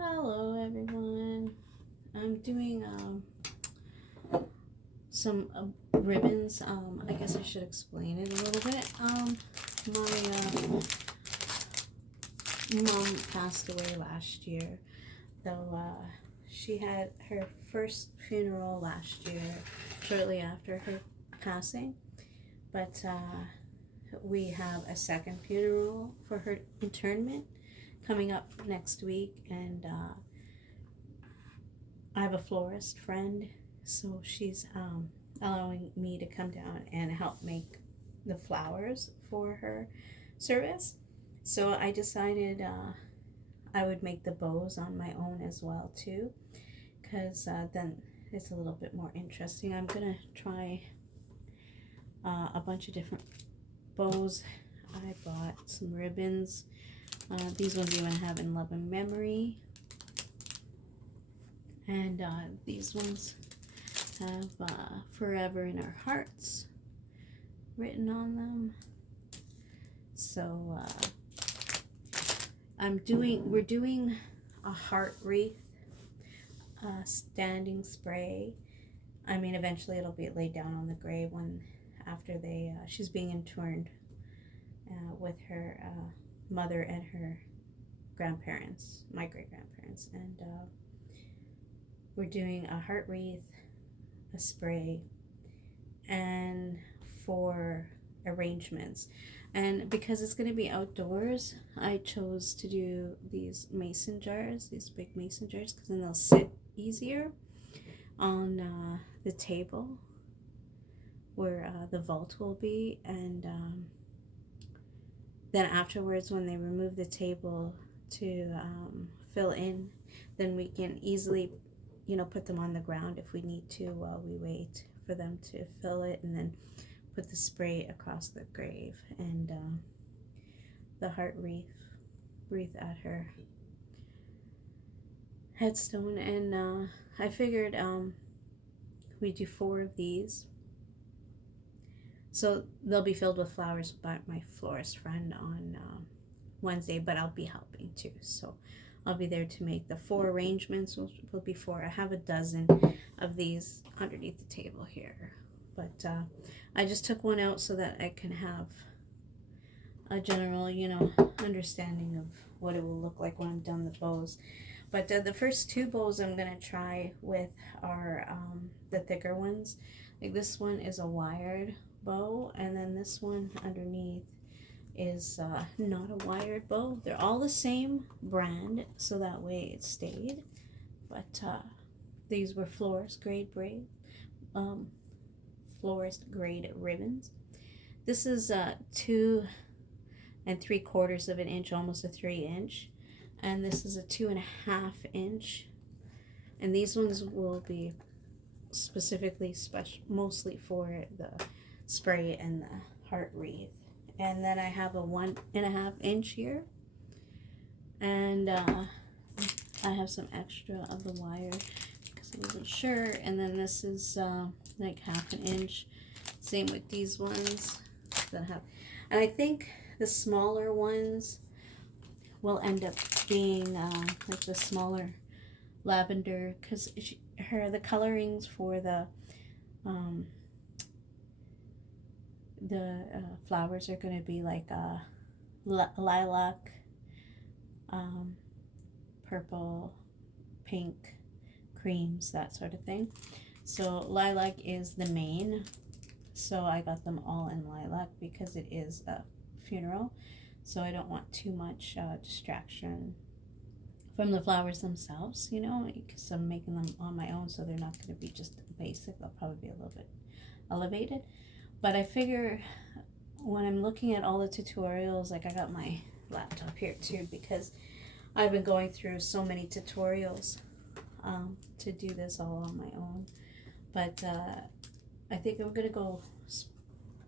Hello everyone. I'm doing some ribbons. I guess I should explain it a little bit. My mom passed away last year, though she had her first funeral last year, shortly after her passing. But we have a second funeral for her internment coming up next week, and I have a florist friend, so she's allowing me to come down and help make the flowers for her service. So I decided I would make the bows on my own as well too, because then it's a little bit more interesting. I'm gonna try a bunch of different bows. I bought some ribbons. These ones even have In Love and Memory. And these ones have Forever in Our Hearts written on them. So we're doing a heart wreath, standing spray. I mean, eventually it'll be laid down on the grave when after she's being interned with her mother and her grandparents, my great-grandparents, and we're doing a heart wreath, a spray, and 4 arrangements. And because it's going to be outdoors, I chose to do these mason jars, these big mason jars, because then they'll sit easier on the table where the vault will be. And then afterwards, when they remove the table to fill in, then we can easily, put them on the ground if we need to while we wait for them to fill it, and then put the spray across the grave and the heart wreath at her headstone. And I figured we do 4 of these. So they'll be filled with flowers by my florist friend on Wednesday, but I'll be helping too. So I'll be there to make the 4 arrangements. Will be 4. I have a dozen of these underneath the table here. But I just took one out so that I can have a general, understanding of what it will look like when I'm done the bows. But the first 2 bows I'm going to try with are the thicker ones. Like this one is a wired bow, and then this one underneath is not a wired bow. They're all the same brand, so that way it stayed. But these were florist grade ribbons. This is 2 3/4 of an inch, almost a 3-inch, and this is a 2.5 inch. And these ones will be specifically mostly for the spray and the heart wreath. And then I have a 1.5 inch here, and I have some extra of the wire because I wasn't sure. And then this is like 1/2 inch. Same with these ones that have, and I think the smaller ones will end up being like the smaller lavender, because the colorings for the flowers are going to be like lilac, purple, pink, creams, that sort of thing. So lilac is the main, so I got them all in lilac because it is a funeral, so I don't want too much distraction from the flowers themselves, because I'm making them on my own, so they're not going to be just basic. They'll probably be a little bit elevated. But I figure when I'm looking at all the tutorials, like I got my laptop here too, because I've been going through so many tutorials to do this all on my own. But I think I'm going to go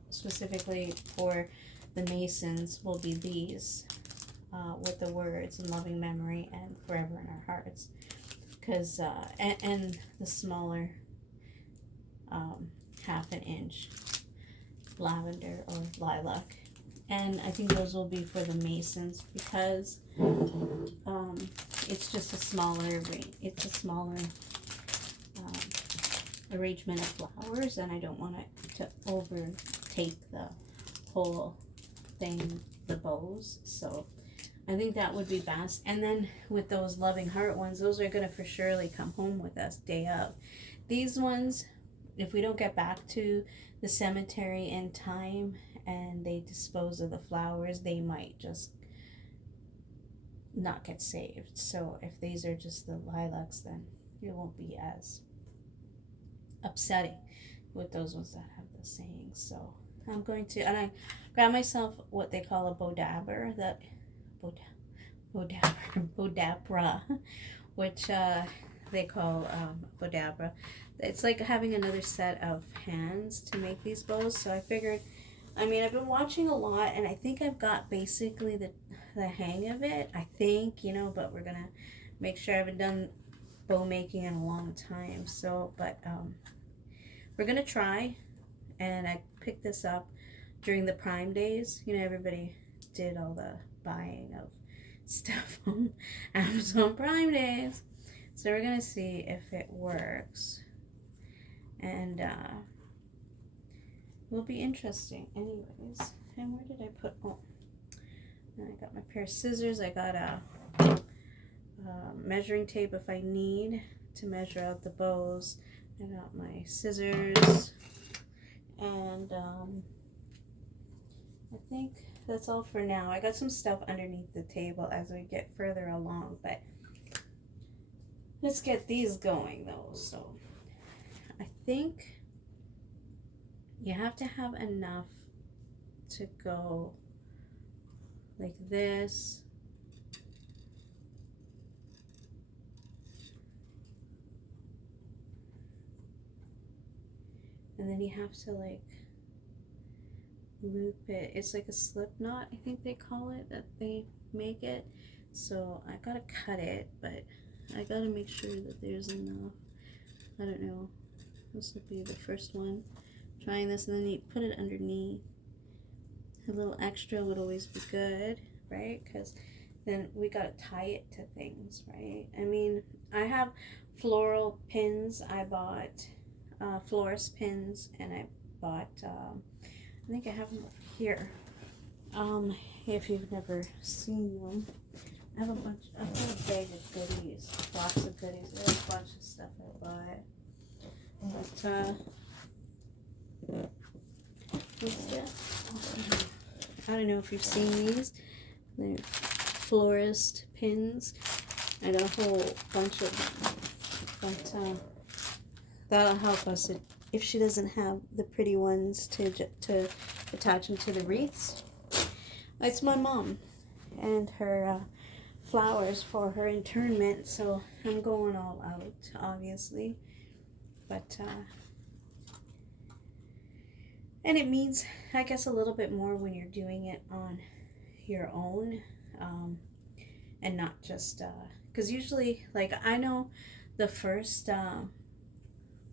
specifically for the Masons will be these with the words In Loving Memory and Forever in Our Hearts, because and the smaller 1/2 inch lavender or lilac. And I think those will be for the Masons because it's just smaller arrangement of flowers, and I don't want it to overtake the whole thing, the bows. So I think that would be best. And then with those loving heart ones, those are gonna for surely come home with us day of. These ones, if we don't get back to the cemetery in time and they dispose of the flowers, they might just not get saved. So if these are just the lilacs, then it won't be as upsetting with those ones that have the saying. So I'm going to, and I grab myself what they call a bodabra, bodabra, which they call bodabra. It's like having another set of hands to make these bows. So I figured, I mean, I've been watching a lot, and I think I've got basically the hang of it, I think, you know, but we're gonna make sure. I haven't done bow making in a long time, so, but we're gonna try. And I picked this up during the Prime days. You know, everybody did all the buying of stuff on Amazon Prime days, so we're gonna see if it works, and will be interesting anyways. And where did I put, oh, I got my pair of scissors. I got a measuring tape if I need to measure out the bows. I got my scissors, and I think that's all for now. I got some stuff underneath the table as we get further along, but let's get these going though. So I think you have to have enough to go like this. And then you have to like loop it. It's like a slip knot, I think they call it, that they make it. So I gotta cut it, but I gotta make sure that there's enough. I don't know. This will be the first one. Trying this, and then you put it underneath. A little extra would always be good, right? Because then we gotta tie it to things, right? I mean, I have floral pins. I bought florist pins, and I bought I think I have them over here. If you've never seen them, I have a bag of goodies, box of goodies. There's a bunch of stuff I bought. But I don't know if you've seen these. They're florist pins. I got a whole bunch of them. But that'll help us if she doesn't have the pretty ones to attach them to the wreaths. It's my mom and her flowers for her internment, so I'm going all out, obviously. But and it means, I guess, a little bit more when you're doing it on your own, and not just because usually, like, I know the first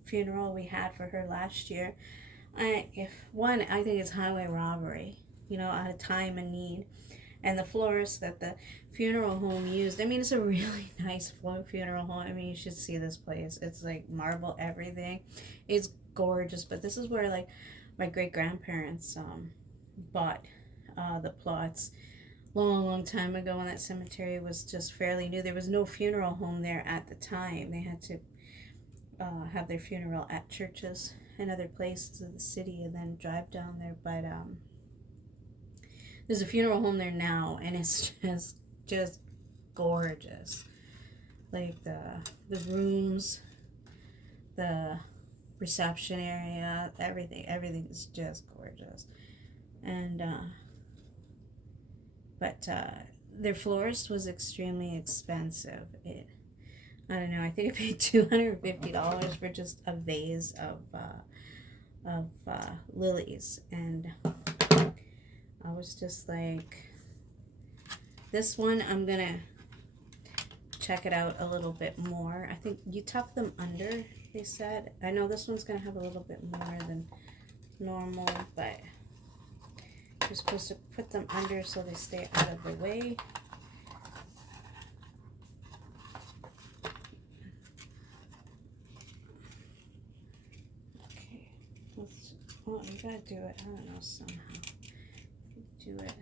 funeral we had for her last year, I think it's highway robbery, you know, out of time and need. And the florist that the funeral home used, I mean, it's a really nice funeral home. I mean, you should see this place. It's like marble, everything. It's gorgeous. But this is where, like, my great grandparents bought the plots long time ago, when that cemetery was just fairly new. There was no funeral home there at the time. They had to have their funeral at churches and other places of the city, and then drive down there. But there's a funeral home there now, and it's just gorgeous. Like the rooms, the reception area, everything is just gorgeous. And but their florist was extremely expensive. I don't know, I think I paid $250 for just a vase of lilies, and I was just like, this one I'm gonna check it out a little bit more. I think you tuck them under, they said. I know this one's gonna have a little bit more than normal, but you're supposed to put them under so they stay out of the way. gotta do it, I don't know, somehow. Do it.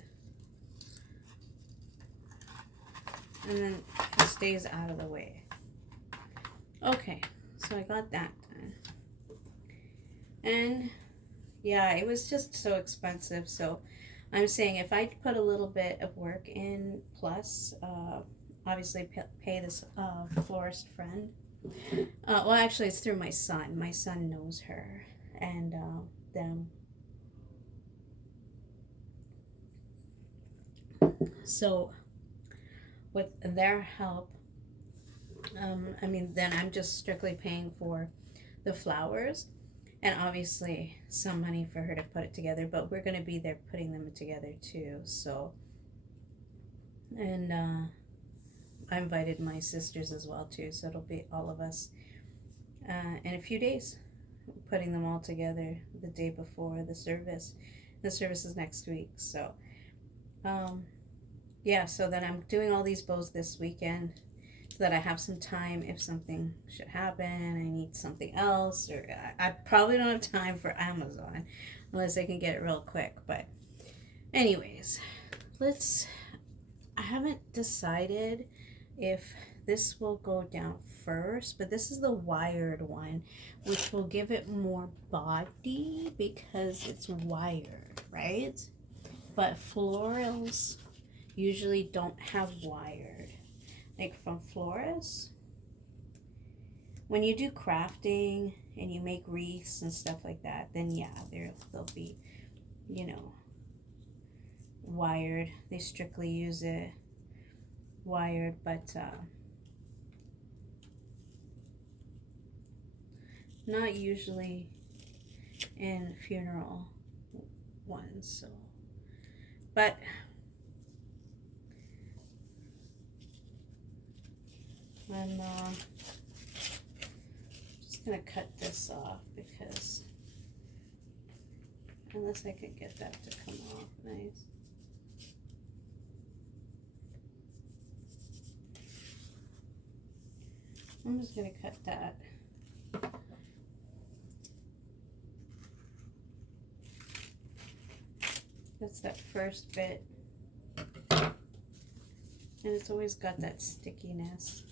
And then it stays out of the way. Okay, so I got that done. And yeah, it was just so expensive. So I'm saying if I put a little bit of work in, plus obviously pay this florist friend. Well, actually, it's through my son. My son knows her and them. So with their help, I mean, then I'm just strictly paying for the flowers and obviously some money for her to put it together, but we're going to be there putting them together too. So, and I invited my sisters as well too, so it'll be all of us in a few days, putting them all together the day before the service. The service is next week, so yeah, so then I'm doing all these bows this weekend so that I have some time if something should happen, I need something else, or I probably don't have time for Amazon unless I can get it real quick. But anyways, I haven't decided if this will go down first, but this is the wired one, which will give it more body because it's wired, right? But florals usually don't have wired. Like from florists, when you do crafting and you make wreaths and stuff like that, then yeah, they'll be, you know, wired. They strictly use it wired, but not usually in funeral ones. So, but I'm just gonna cut this off because unless I could get that to come off nice. I'm just gonna cut that. That's that first bit. And it's always got that stickiness.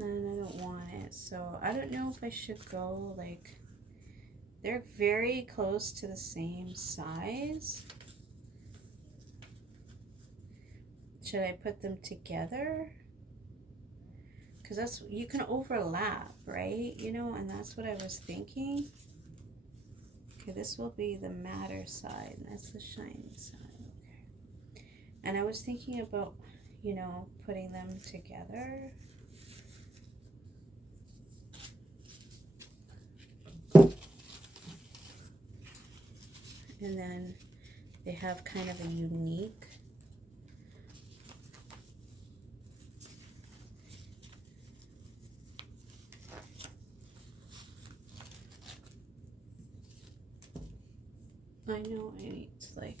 And I don't want it. So I don't know if I should go like, they're very close to the same size. Should I put them together? Because that's, you can overlap, right? You know, and that's what I was thinking. Okay, this will be the matter side, and that's the shiny side. Okay. And I was thinking about, you know, putting them together. And then they have kind of a unique I know I need to like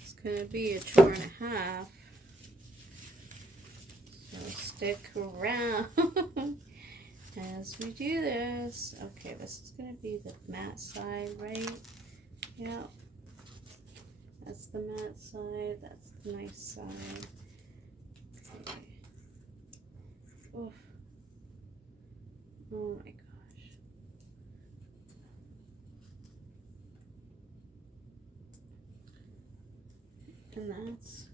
it's gonna be a chore and a half, so stick around as we do this. Okay, this is gonna be the matte side, right? Yeah, that's the matte side, that's the nice side. Okay. Oof. Oh my gosh. And that's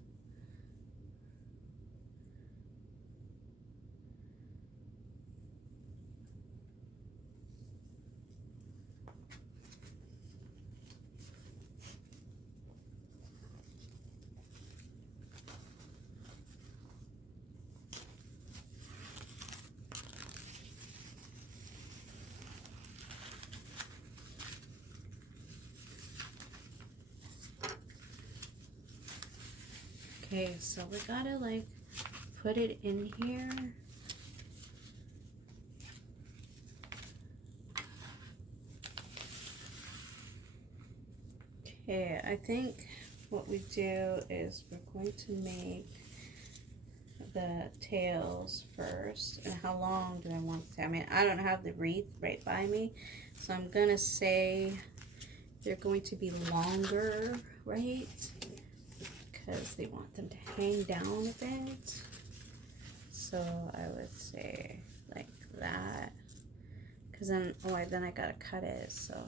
okay, so we gotta like put it in here. Okay, I think what we do is we're going to make the tails first. And how long do I want to? I mean, I don't have the wreath right by me, so I'm gonna say they're going to be longer, right? Because they want them to hang down a bit. So I would say like that. Because then, then I gotta cut it, so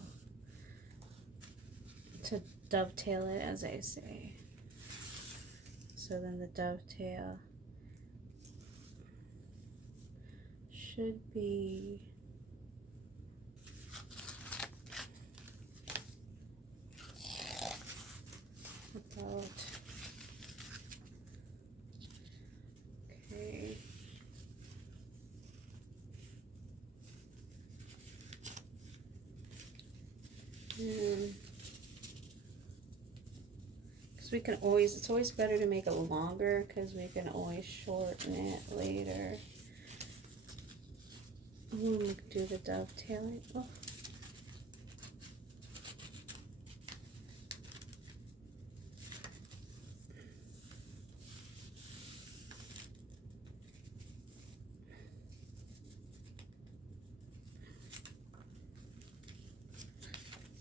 to dovetail it, as I say. So then the dovetail should be about, okay, because we can always, it's always better to make it longer because we can always shorten it later when we do the dovetailing. Oh.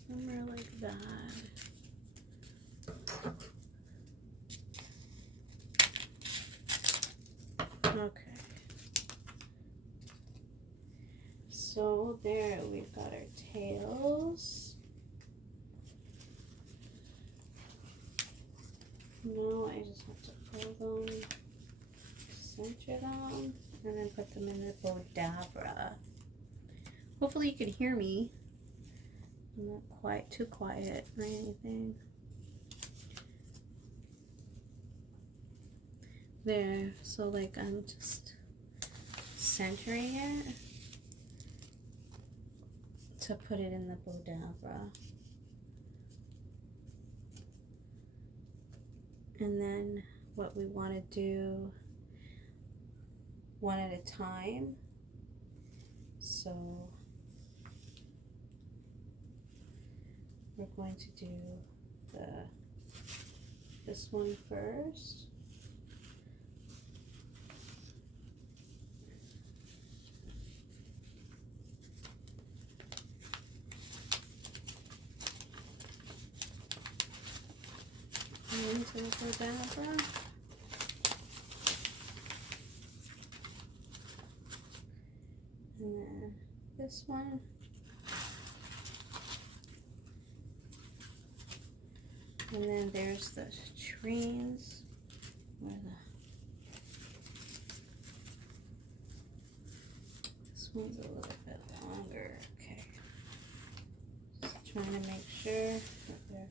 Somewhere like that. Okay. So there we've got our tails. Now I just have to pull them, center them, and then put them in the Bodabra. Hopefully you can hear me. I'm not quite too quiet or anything. There, so like I'm just centering it to put it in the Bodabra. And then what we want to do one at a time. So we're going to do this one first. Into the Bodabra. And then this one. And then there's the trees. This one's a little bit longer. Okay. Just trying to make sure that they're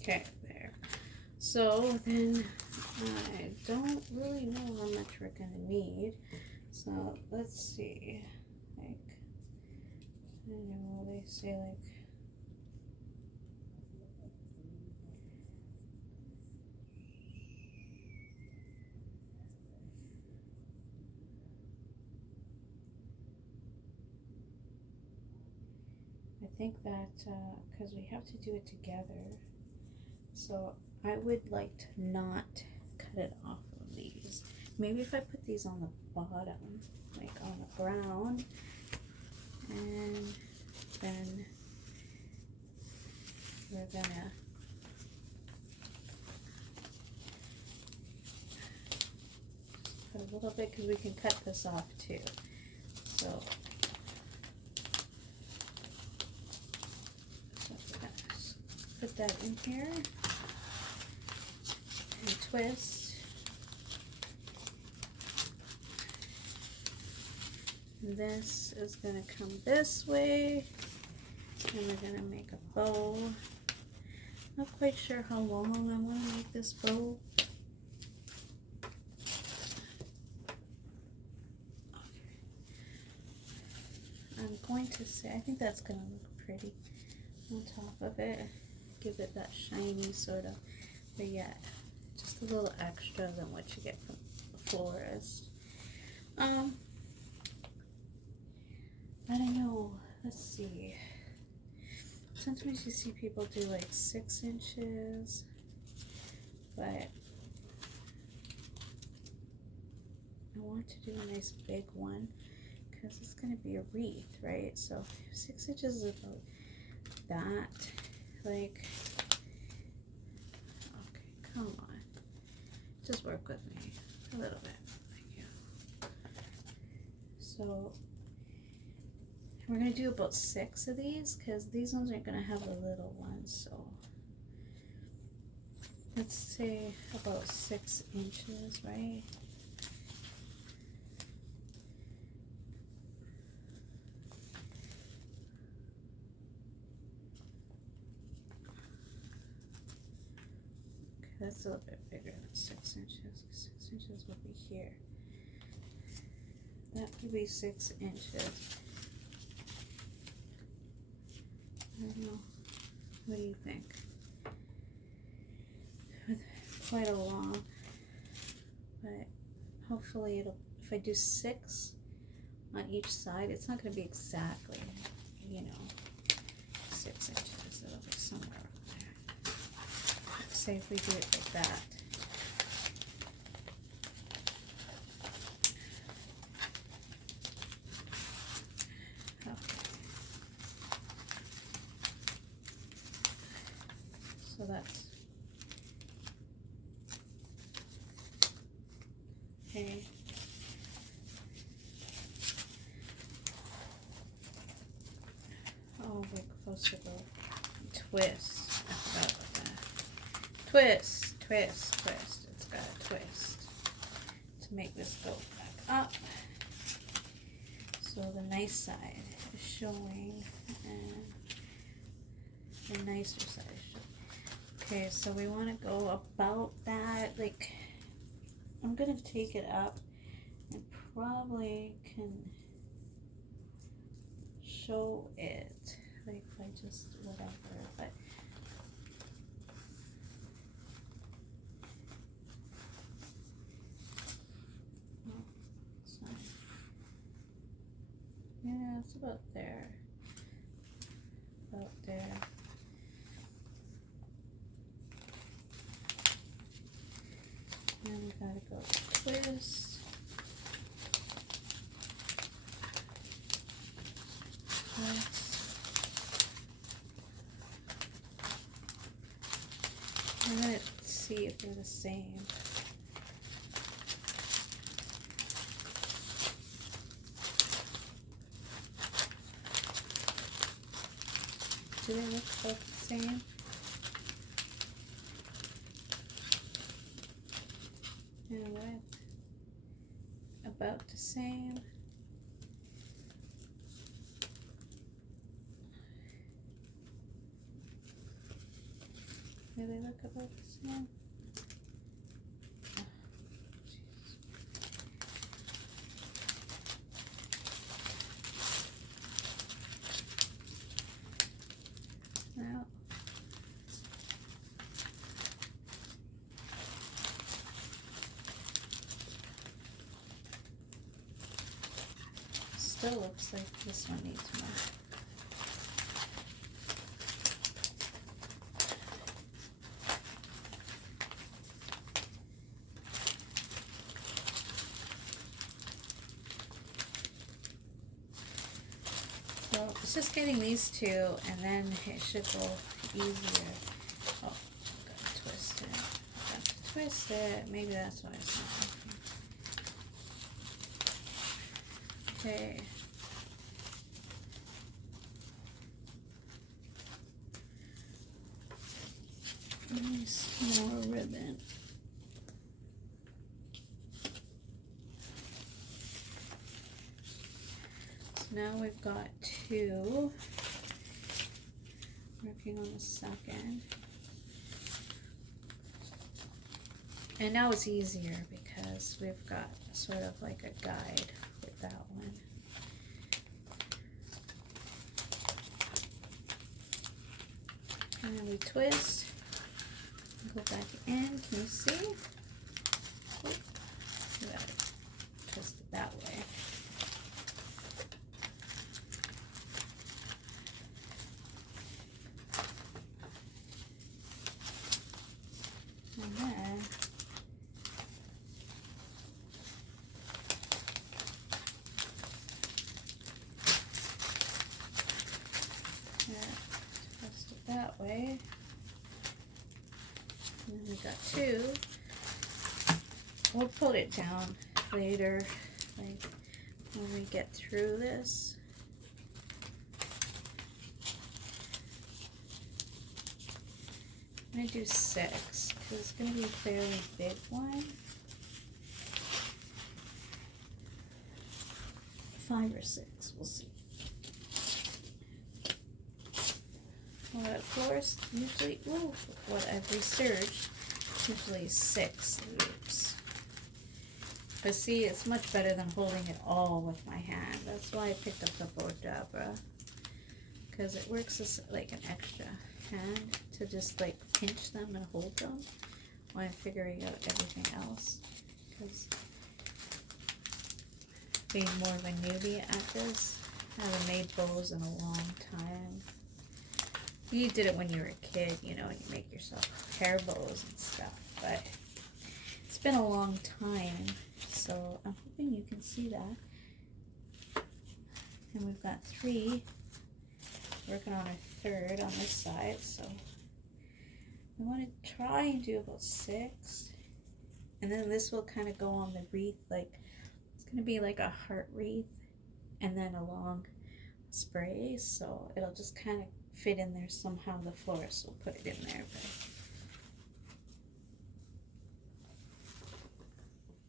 okay, there. So then I don't really know how much we're gonna need. So let's see. Like, I know they say like I think that because we have to do it together, so I would like to not cut it off of these. Maybe if I put these on the bottom, like on the ground, and then we're gonna put a little bit because we can cut this off too. So that in here and twist. And this is gonna come this way, and we're gonna make a bow. Not quite sure how long I want to make this bow. I'm going to say, I think that's going to look pretty on top of it. Give it that shiny sort of, but yeah, just a little extra than what you get from the florist. I don't know, let's see. Sometimes you see people do like 6 inches, but I want to do a nice big one because it's going to be a wreath, right? So 6 inches is about that. Like, okay, come on. Just work with me a little bit. Thank you. So we're going to do about 6 of these because these ones aren't going to have the little ones. So let's say about 6 inches, right? Okay, that's a little bit bigger than 6 inches. 6 inches will be here. That would be 6 inches. I don't know. What do you think? With quite a long, but hopefully it'll, if I do 6 on each side, it's not going to be exactly, 6 inches. It'll be somewhere around there. Let's say if we do it like that. So that's okay. Oh, we're supposed to go twist. I forgot about that. Twist, twist, twist. It's got a twist to make this go back up. So the nice side is showing and the nicer side is showing. Okay, so we want to go about that, like, I'm going to take it up and probably can show it, like, by just whatever, but oh, sorry. Yeah, it's about there, about there. And we gotta go twist. Twist. I'm gonna see if they're the same. Do they look about the same? And width about the same. Do they look about the same? Oh, jeez. No. Still looks like this one needs more. So it's just getting these two, and then it should go easier. Oh, I've got to twist it. I've got to twist it. Maybe that's why it's not working. Okay. Nice more ribbon. So now we've got 2. Working on the second. And now it's easier because we've got sort of like a guide with that one. And then we twist, go back in, can you see? Oh, you gotta twist it that way. And then twist it that way. And then we got 2. We'll put it down later, like when we get through this. I'm gonna do 6 because it's gonna be a fairly big one. 5 or 6, we'll see. Well, at florist usually, well, what I've researched, usually 6 loops. But see, it's much better than holding it all with my hand. That's why I picked up the Bodabra, because it works as like an extra hand to just like pinch them and hold them while I'm figuring out everything else. Because being more of a newbie at this, I haven't made bows in a long time. You did it when you were a kid, you know, you make yourself hair bows and stuff, but it's been a long time, so I'm hoping you can see that. And we've got 3, working on our 3rd on this side, so we want to try and do about 6, and then this will kind of go on the wreath, like it's going to be like a heart wreath, and then a long spray, so it'll just kind of fit in there somehow. The florist will put it in there, but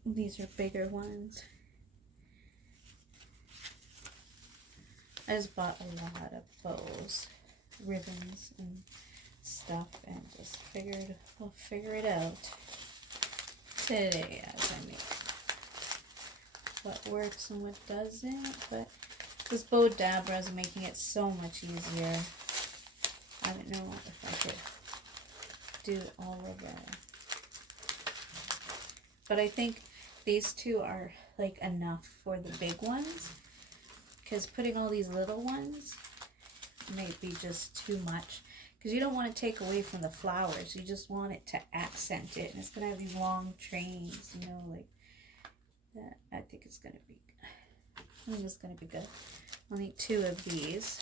these are bigger ones. I just bought a lot of bows, ribbons, and stuff, and just figured I'll figure it out today as I make what works and what doesn't. But this Bodabra is making it so much easier. I don't know if I could do all of it, but I think these 2 are like enough for the big ones, because putting all these little ones may be just too much, because you don't want to take away from the flowers, you just want it to accent it, and it's gonna have these long trains, you know, like that. I think it's gonna be good. I'll need 2 of these,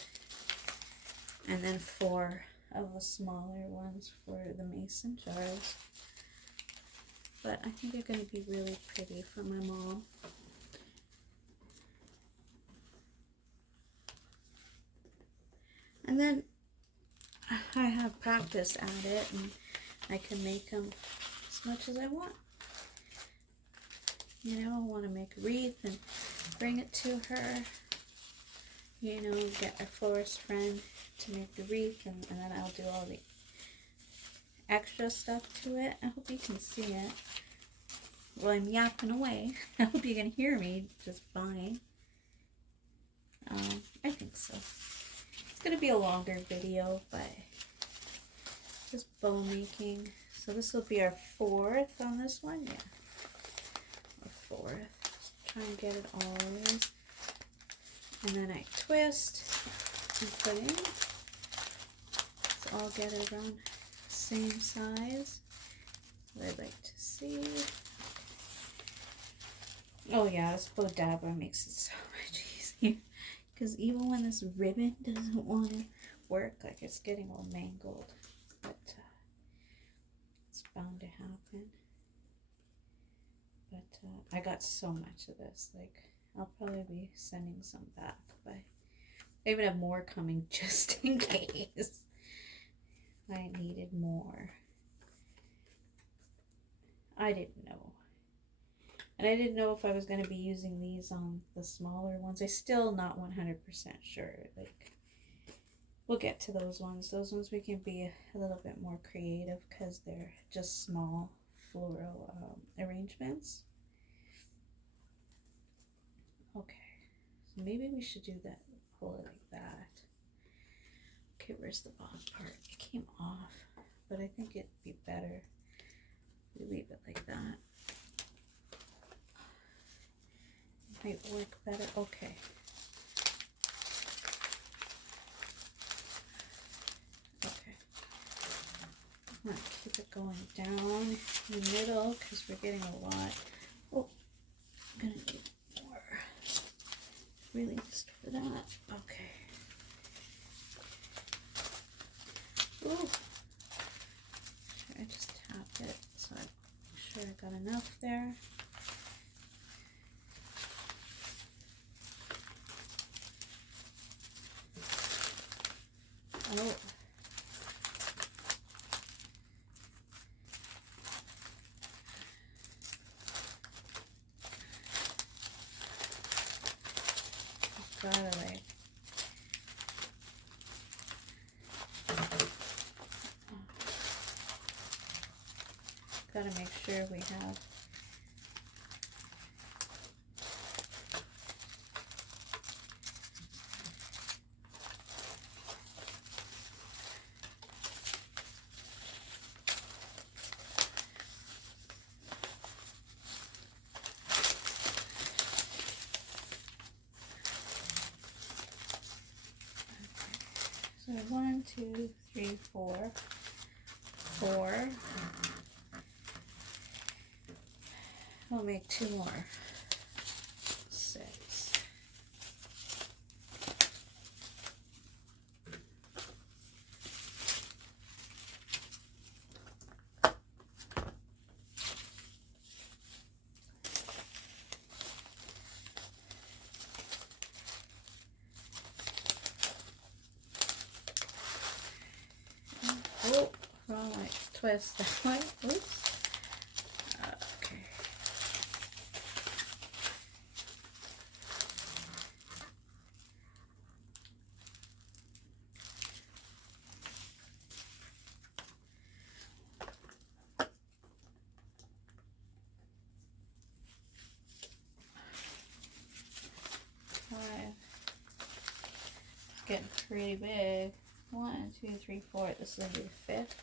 and then 4 of the smaller ones for the mason jars. But I think they're going to be really pretty for my mom. And then I have practice at it, and I can make them as much as I want. You know, I want to make a wreath and bring it to her. You know, get a florist friend to make the wreath, and then I'll do all the extra stuff to it. I hope you can see it. Well, I'm yapping away. I hope you can hear me just fine. I think so. It's going to be a longer video, but just bow making. So this will be our 4th on this one. Yeah, our 4th. Just try and get it all in. And then I twist and put in. So I'll get it around the same size that I'd like to see. Oh yeah, this Bodabra makes it so much easier. Because even when this ribbon doesn't want to work, like it's getting all mangled. But it's bound to happen. But I got so much of this. Like, I'll probably be sending some back. But I even have more coming just in case I needed more. I didn't know. And I didn't know if I was going to be using these on the smaller ones. I'm still not 100% sure. Like, we'll get to those ones. Those ones we can be a little bit more creative because they're just small floral arrangements. Okay, so maybe we should do that, pull it like that. Okay, where's the bottom part? It came off, but I think it'd be better if we leave it like that. It might work better. Okay. Okay. I'm gonna keep it going down in the middle because we're getting a lot. Oh, I'm gonna need more. Really just for that. Okay. Ooh. I just tap it so I'm sure I got enough there. Oh. Gotta like gotta make sure we have so 1, 2, 3, 4. We'll make 2 more. 6. Oh, wrong way. Twist that way. Oops. Okay. It's getting pretty big. 1, 2, 3, 4. This is going to be the 5th.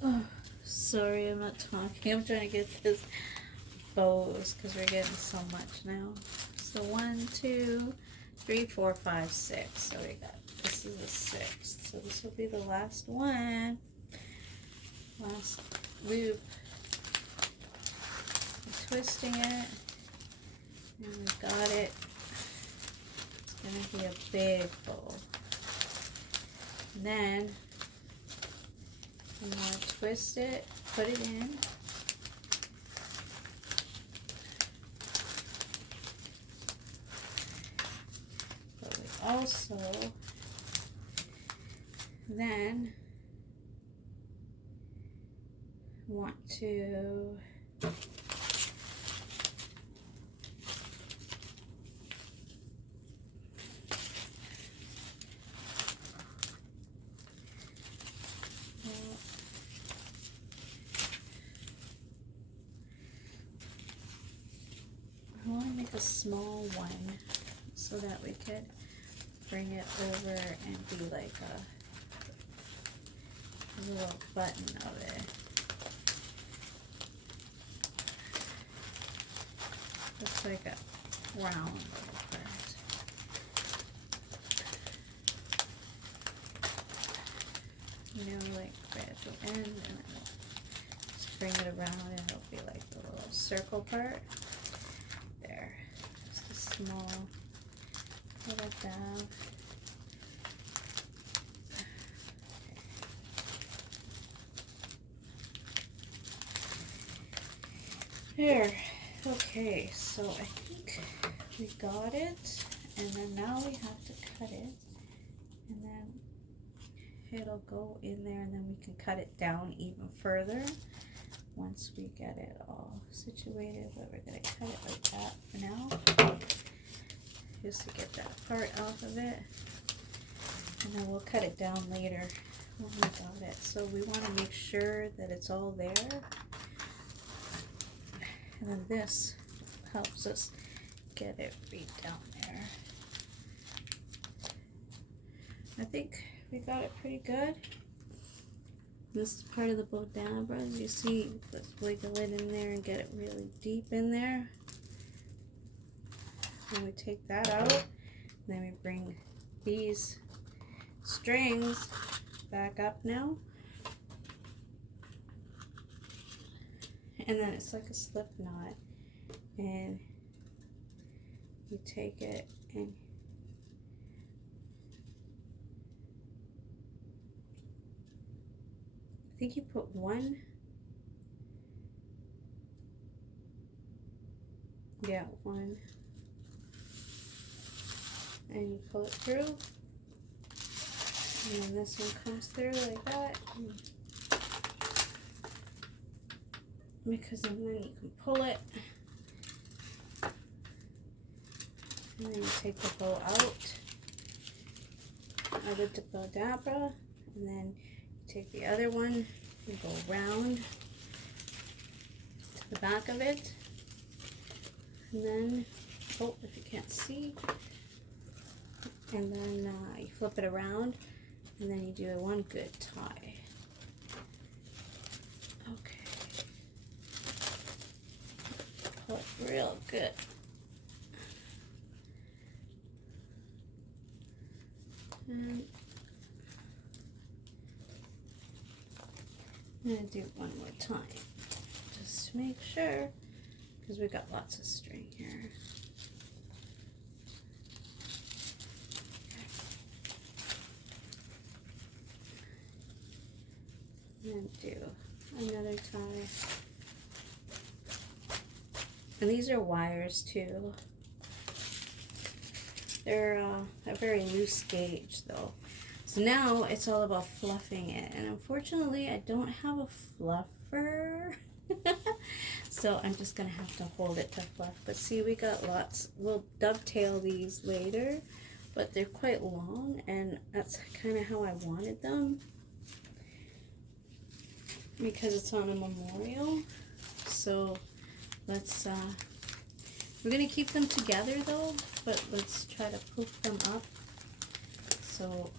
Oh, sorry, I'm not talking. I'm trying to get this bows because we're getting so much now. So 1, 2, 3, 4, 5, 6. So we got, this is the 6th. So this will be the last one. Last loop. I'm twisting it. And we got it. It's going to be a big bow. And then you want to twist it, put it in. But we also then want to I want to make a small one so that we could bring it over and be like a little button of it. Looks like a round little part. You know, like gradual end, and then we'll just bring it around and it'll be like the little circle part. There. Just a small little dab. There. Okay, so I think we got it, and then now we have to cut it, and then it'll go in there, and then we can cut it down even further once we get it all situated. But we're going to cut it like that for now, just to get that part off of it, and then we'll cut it down later when we got it. So we want to make sure that it's all there. And then this helps us get it right down there. I think we got it pretty good. This is part of the bodabra. As you see, let's wiggle it in there and get it really deep in there. And we take that out. And then we bring these strings back up now. And then it's like a slip knot, and you take it and I think you put one, yeah, one, and you pull it through, and then this one comes through like that. Because then you can pull it, and then you take the bow out of the bodabra, and then you take the other one and go around to the back of it, and then, oh, if you can't see, and then you flip it around, and then you do one good tie. Okay. Pull it real good. And I'm going to do one more time, just to make sure, because we got lots of string here. And do another tie. And these are wires too. They're a very loose gauge though. So now it's all about fluffing it. And unfortunately, I don't have a fluffer. So I'm just gonna have to hold it to fluff. But see, we got lots. We'll dovetail these later, but they're quite long, and that's kind of how I wanted them, because it's on a memorial. So let's, we're going to keep them together though, but let's try to poof them up. So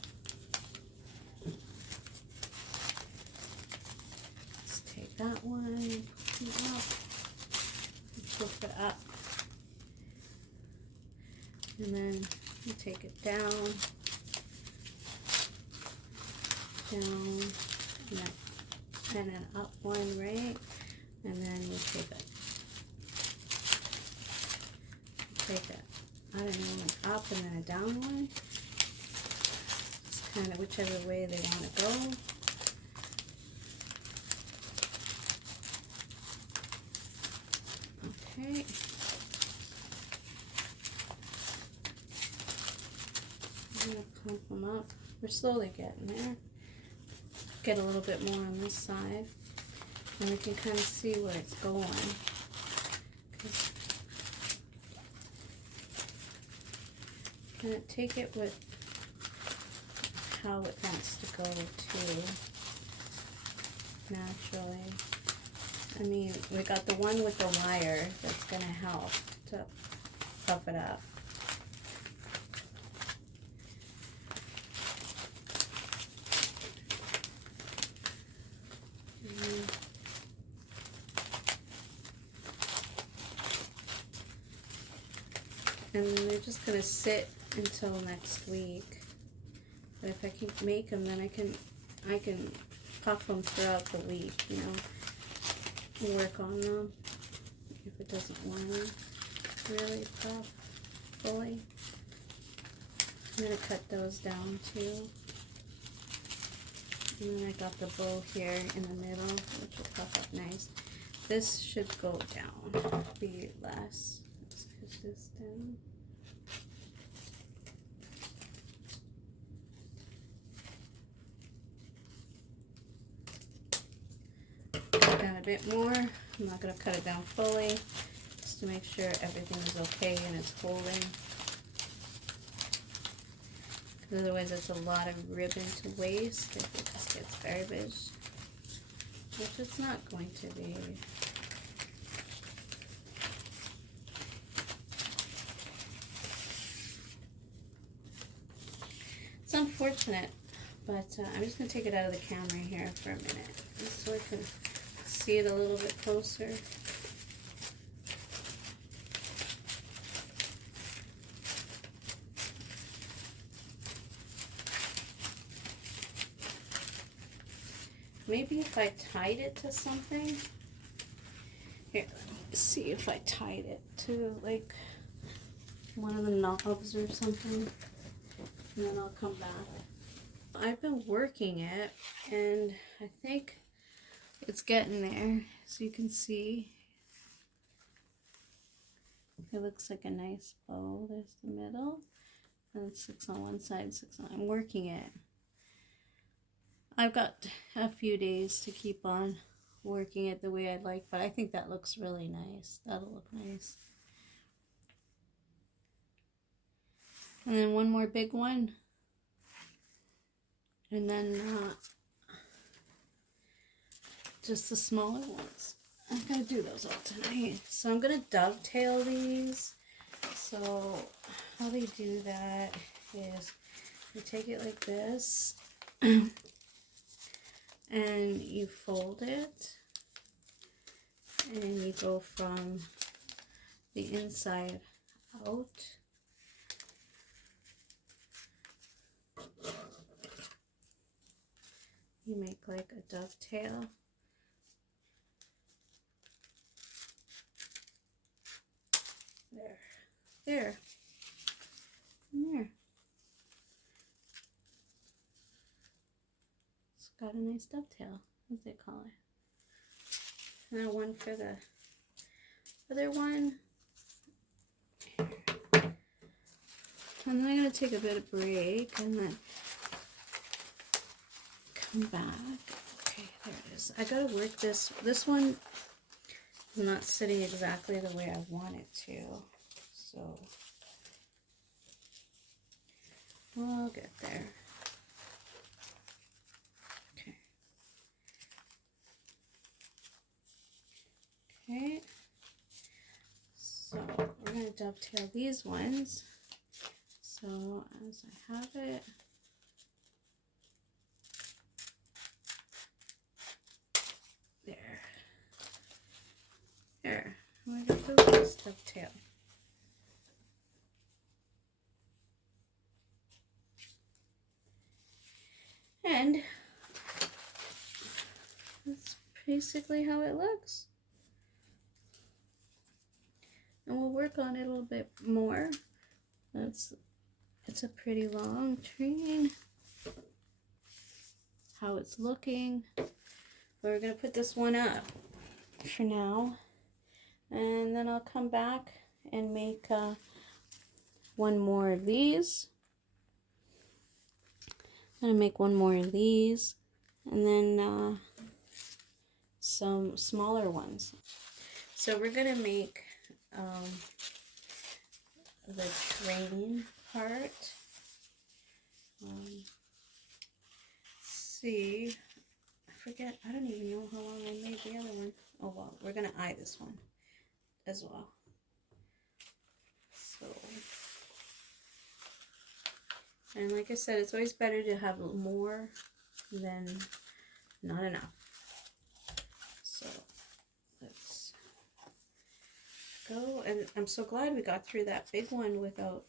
let's take that one, poof it up, and then you take it down, and then up one, right? And then you take it, I don't know, like up and then a down one. It's kind of whichever way they want to go. Okay. I'm going to clump them up. We're slowly getting there. Get a little bit more on this side, and we can kind of see where it's going. I'm going to take it with how it wants to go too, naturally. I mean, we got the one with the wire that's going to help to puff it up. And they're just gonna sit until next week. But if I can make them, then I can puff them throughout the week, you know, work on them if it doesn't want to really puff fully. I'm gonna cut those down too. And then I got the bow here in the middle, which will puff up nice. This should go down, be less. Let's push this down. Cut down a bit more. I'm not going to cut it down fully, just to make sure everything is okay and it's holding. Because otherwise it's a lot of ribbon to waste if it just gets garbage, which it's not going to be. It's unfortunate, but I'm just going to take it out of the camera here for a minute, just so I can see it a little bit closer. Maybe if I tied it to something. Here, let me see if I tied it to like one of the knobs or something. And then I'll come back. I've been working it, and I think it's getting there. So you can see it looks like a nice bow. There's the middle, and 6 on one side, 6 on. I'm working it. I've got a few days to keep on working it the way I'd like, but I think that looks really nice. That'll look nice. And then one more big one. And then just the smaller ones. I'm going to do those all tonight. So I'm going to dovetail these. So how they do that is you take it like this. And you fold it, and you go from the inside out. You make like a dovetail. There, and there. Got a nice dovetail, as they call it. And then one for the other one. And then I'm going to take a bit of break and then come back. Okay, there it is. I got to work this. This one is not sitting exactly the way I want it to. So we'll get there. Okay, so we're going to dovetail these ones. So as I have it, there, I'm going to do this dovetail. And that's basically how it looks. And we'll work on it a little bit more. It's a pretty long train. How it's looking. But we're going to put this one up for now. And then I'll come back and make one more of these. I'm going to make one more of these. And then some smaller ones. So we're going to make the train part. See, I forget, I don't even know how long I made the other one. Oh well, we're gonna eye this one as well. And like I said, it's always better to have more than not enough. So let's go. And I'm so glad we got through that big one without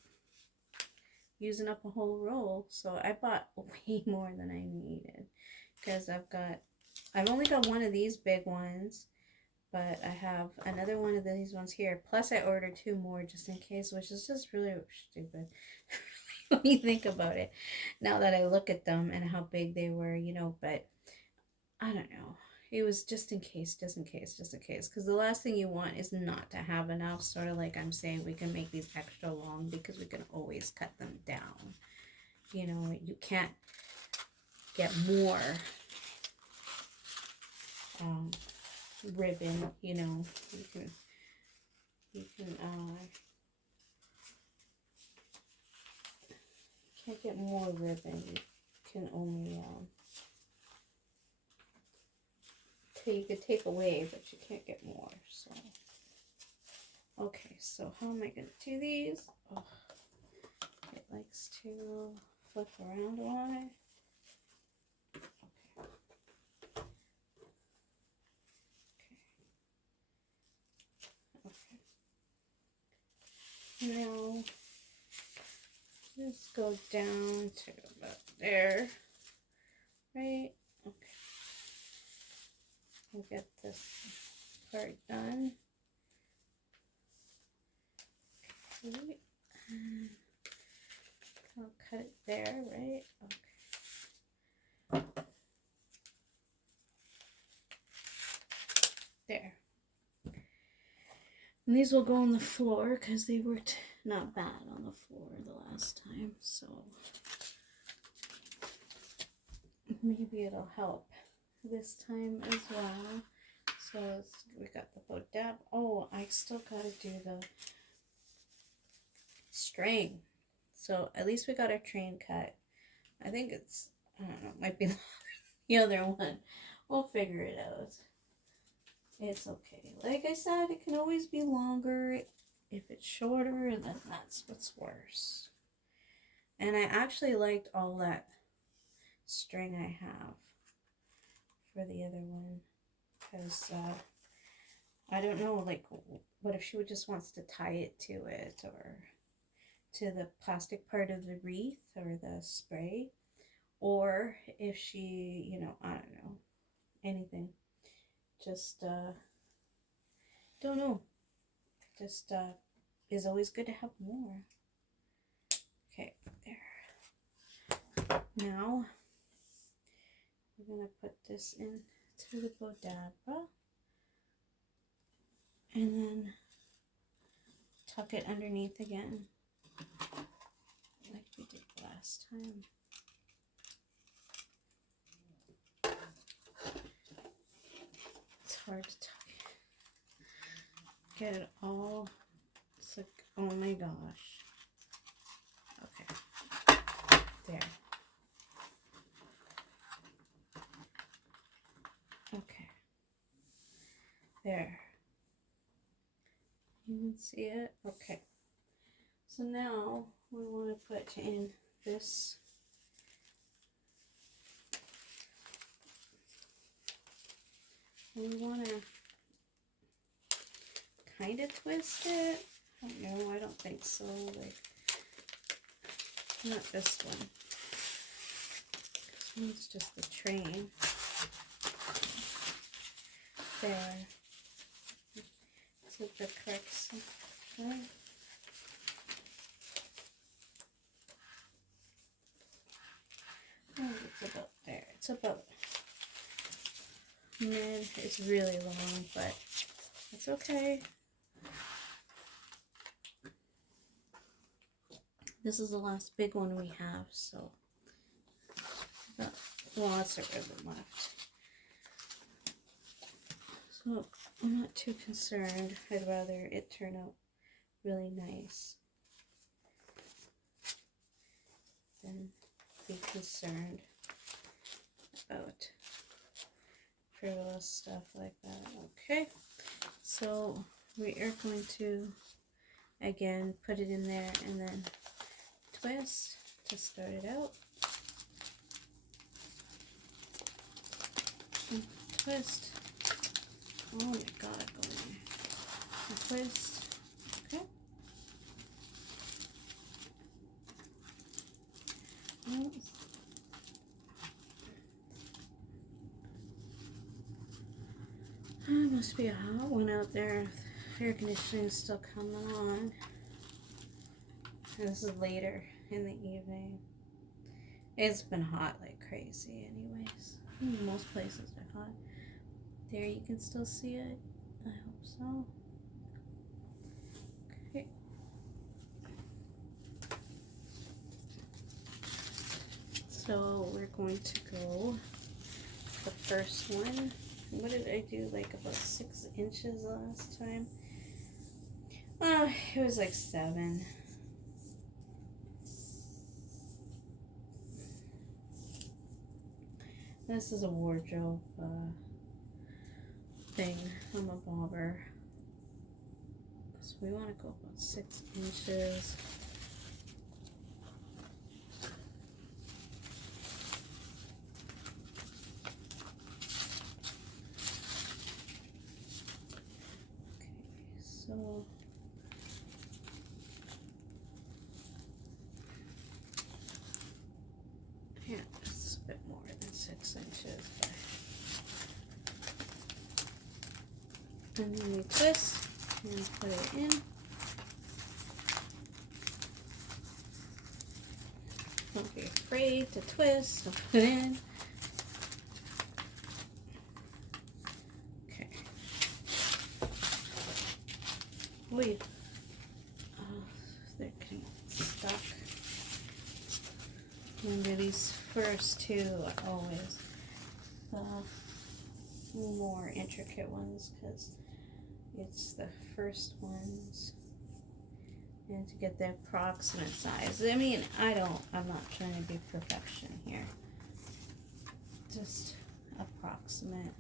using up a whole roll. So I bought way more than I needed because I've only got one of these big ones, but I have another one of these ones here. Plus I ordered 2 more just in case, which is just really stupid when you think about it. Now that I look at them and how big they were, you know, but I don't know. It was just in case, just in case, just in case. Because the last thing you want is not to have enough. Sort of like I'm saying, we can make these extra long because we can always cut them down. You know, you can't get more ribbon, you know. You can can't get more ribbon. You can only you could take away, but you can't get more. So okay, so how am I gonna do these? Oh, it likes to flip around on it. Okay. Now let's go down to about there. Right? Okay. We'll get this part done. Okay. And I'll cut it there, right? Okay. There. And these will go on the floor because they worked not bad on the floor the last time. So maybe it'll help this time as well. So we got the bow dab. Oh, I still gotta do the string. So at least we got our train cut. I think it's, I don't know, it might be the other one. We'll figure it out. It's okay. Like I said, it can always be longer. If it's shorter, then that's what's worse. And I actually liked all that string I have for the other one. Because I don't know, like, what if she just wants to tie it to it, or to the plastic part of the wreath or the spray, or if she, you know, I don't know, anything. Just don't know. Just is always good to have more. Okay, there. Now we're gonna put this into the bodabra and then tuck it underneath again, like we did last time. It's hard to tuck it. Get it all. It's like, oh my gosh. Okay. There. Okay. There. You can see it? Okay. So now we want to put in this we want to kind of twist it. I don't know, I don't think so. Like, not this one. This one's just the train. There. This is the correct side. Oh, it's about there. It's about mid. It's really long, but it's okay. This is the last big one we have, so lots of ribbon left. So I'm not too concerned. I'd rather it turn out really nice than be concerned about frivolous stuff like that. Okay, so we are going to again put it in there and then twist, to start it out. And twist. Oh my god, go in there. And twist. Okay. Oops. Must be a hot one out there. Air conditioning is still coming on. And this is later in the evening. It's been hot like crazy anyways. Most places are hot. There, you can still see it. I hope so. Okay. So we're going to go the first one. What did I do? Like about 6 inches last time? It was like 7. This is a wardrobe thing from a bobber. So we want to go about 6 inches. So yeah, it's a bit more than 6 inches. And then we twist and put it in. Don't be afraid to twist and put it in. Wait. Oh, they're getting stuck. Remember these first two are always the more intricate ones because it's the first ones. And to get the approximate size. I mean, I'm not trying to be perfection here. Just approximate.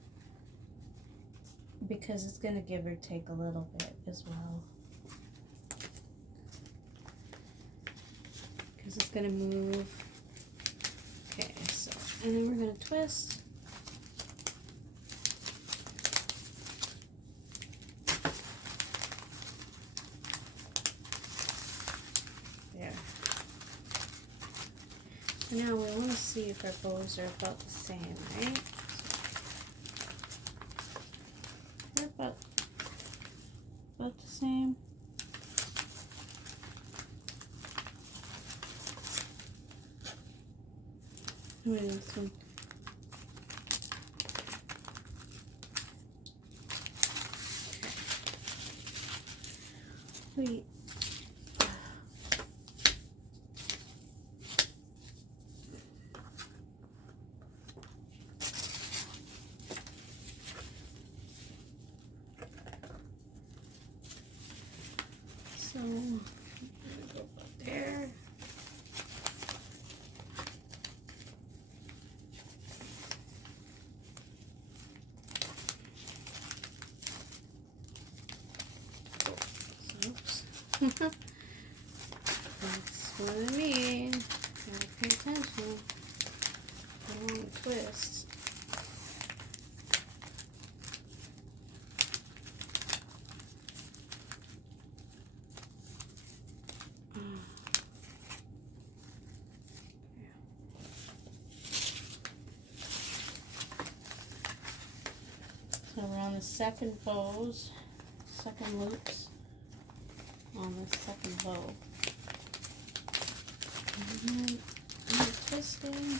Because it's going to give or take a little bit as well. Because it's going to move. Okay, so, and then we're going to twist. There. Now we want to see if our bows are about the same, right? They're about the same. Wait, this one. Wait. So, I'm gonna go about there. Oops. That's what I mean. Gotta pay attention. I don't want to twist. So we're on the second bows, second loops on the second bow. And then I'm twisting.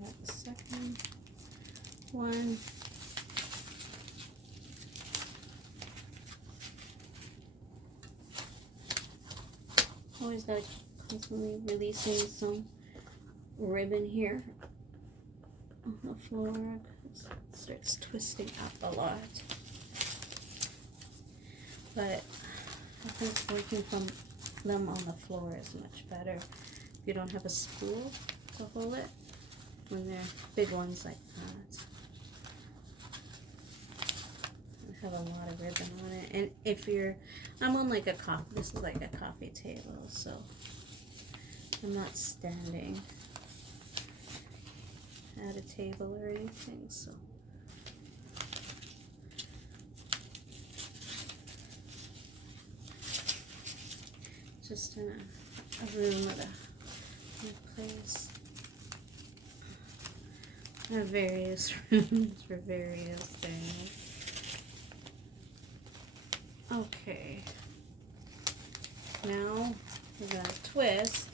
Got the second one. Always gotta constantly releasing some ribbon here on the floor because it starts twisting up a lot. But I think working from them on the floor is much better if you don't have a spool to hold it when they're big ones like that. have a lot of ribbon on it. And if you're, I'm on like a coffee, this is like a coffee table, so I'm not standing at a table or anything, so. Just in a room with a place. I have various rooms for various things. Okay. Now we're gonna twist.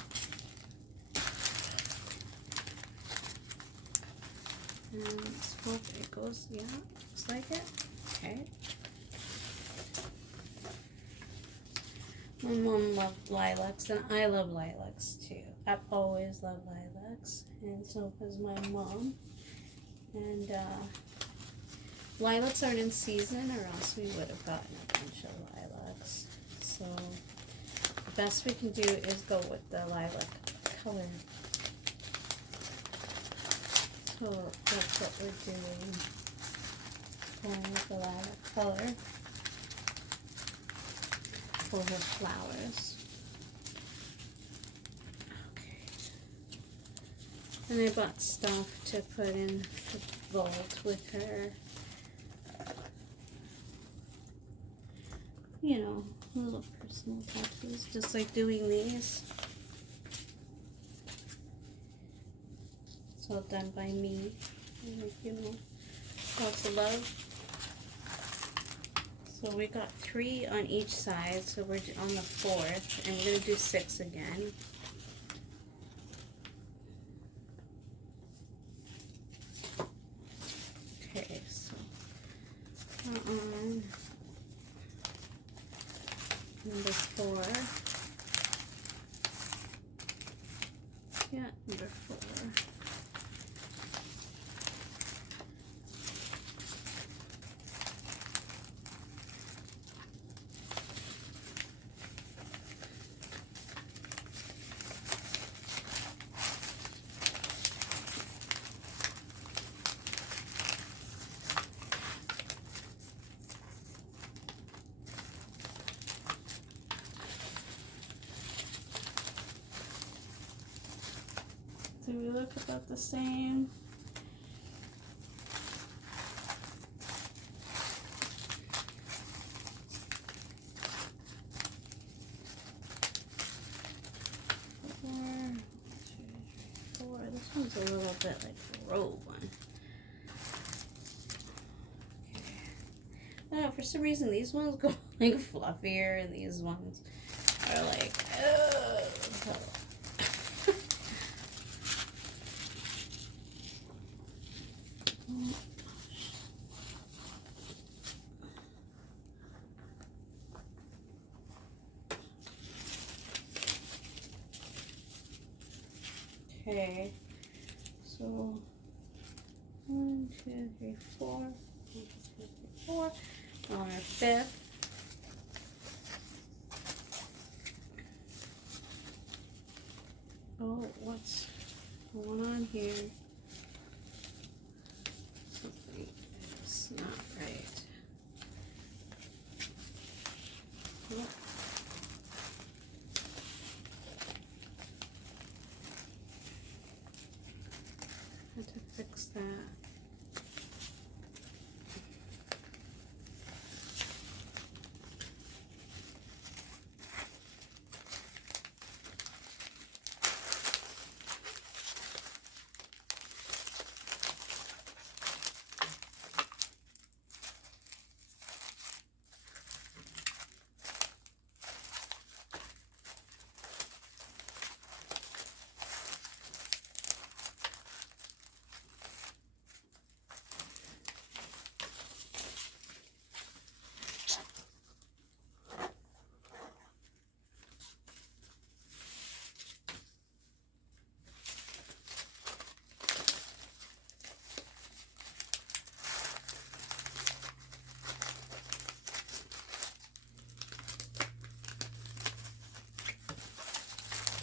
And let's hope it goes, yeah, looks like it. Okay. My mom loved lilacs, and I love lilacs too. I've always loved lilacs, and so does my mom. And lilacs aren't in season, or else we would have gotten a bunch of lilacs. So the best we can do is go with the lilac color. So that's what we're doing. Going with the lilac color for her flowers. Okay. And I bought stuff to put in the vault with her. You know, little personal touches, just like doing these. It's all done by me. Like, you know, lots of love. So we got 3 on each side, so we're on the 4th, and we're going to do 6 again. Okay, so on number 4. Yeah, number 4. Do we look about the same? Four. This one's a little bit like the robe one. Okay. For some reason, these ones go like fluffier, and these ones are like, oh. Okay, so 1, 2, 3, 4. 1, 2, 3, 4. On our 5th. Oh, what's going on here? Something is not right. Oh. Had to fix that.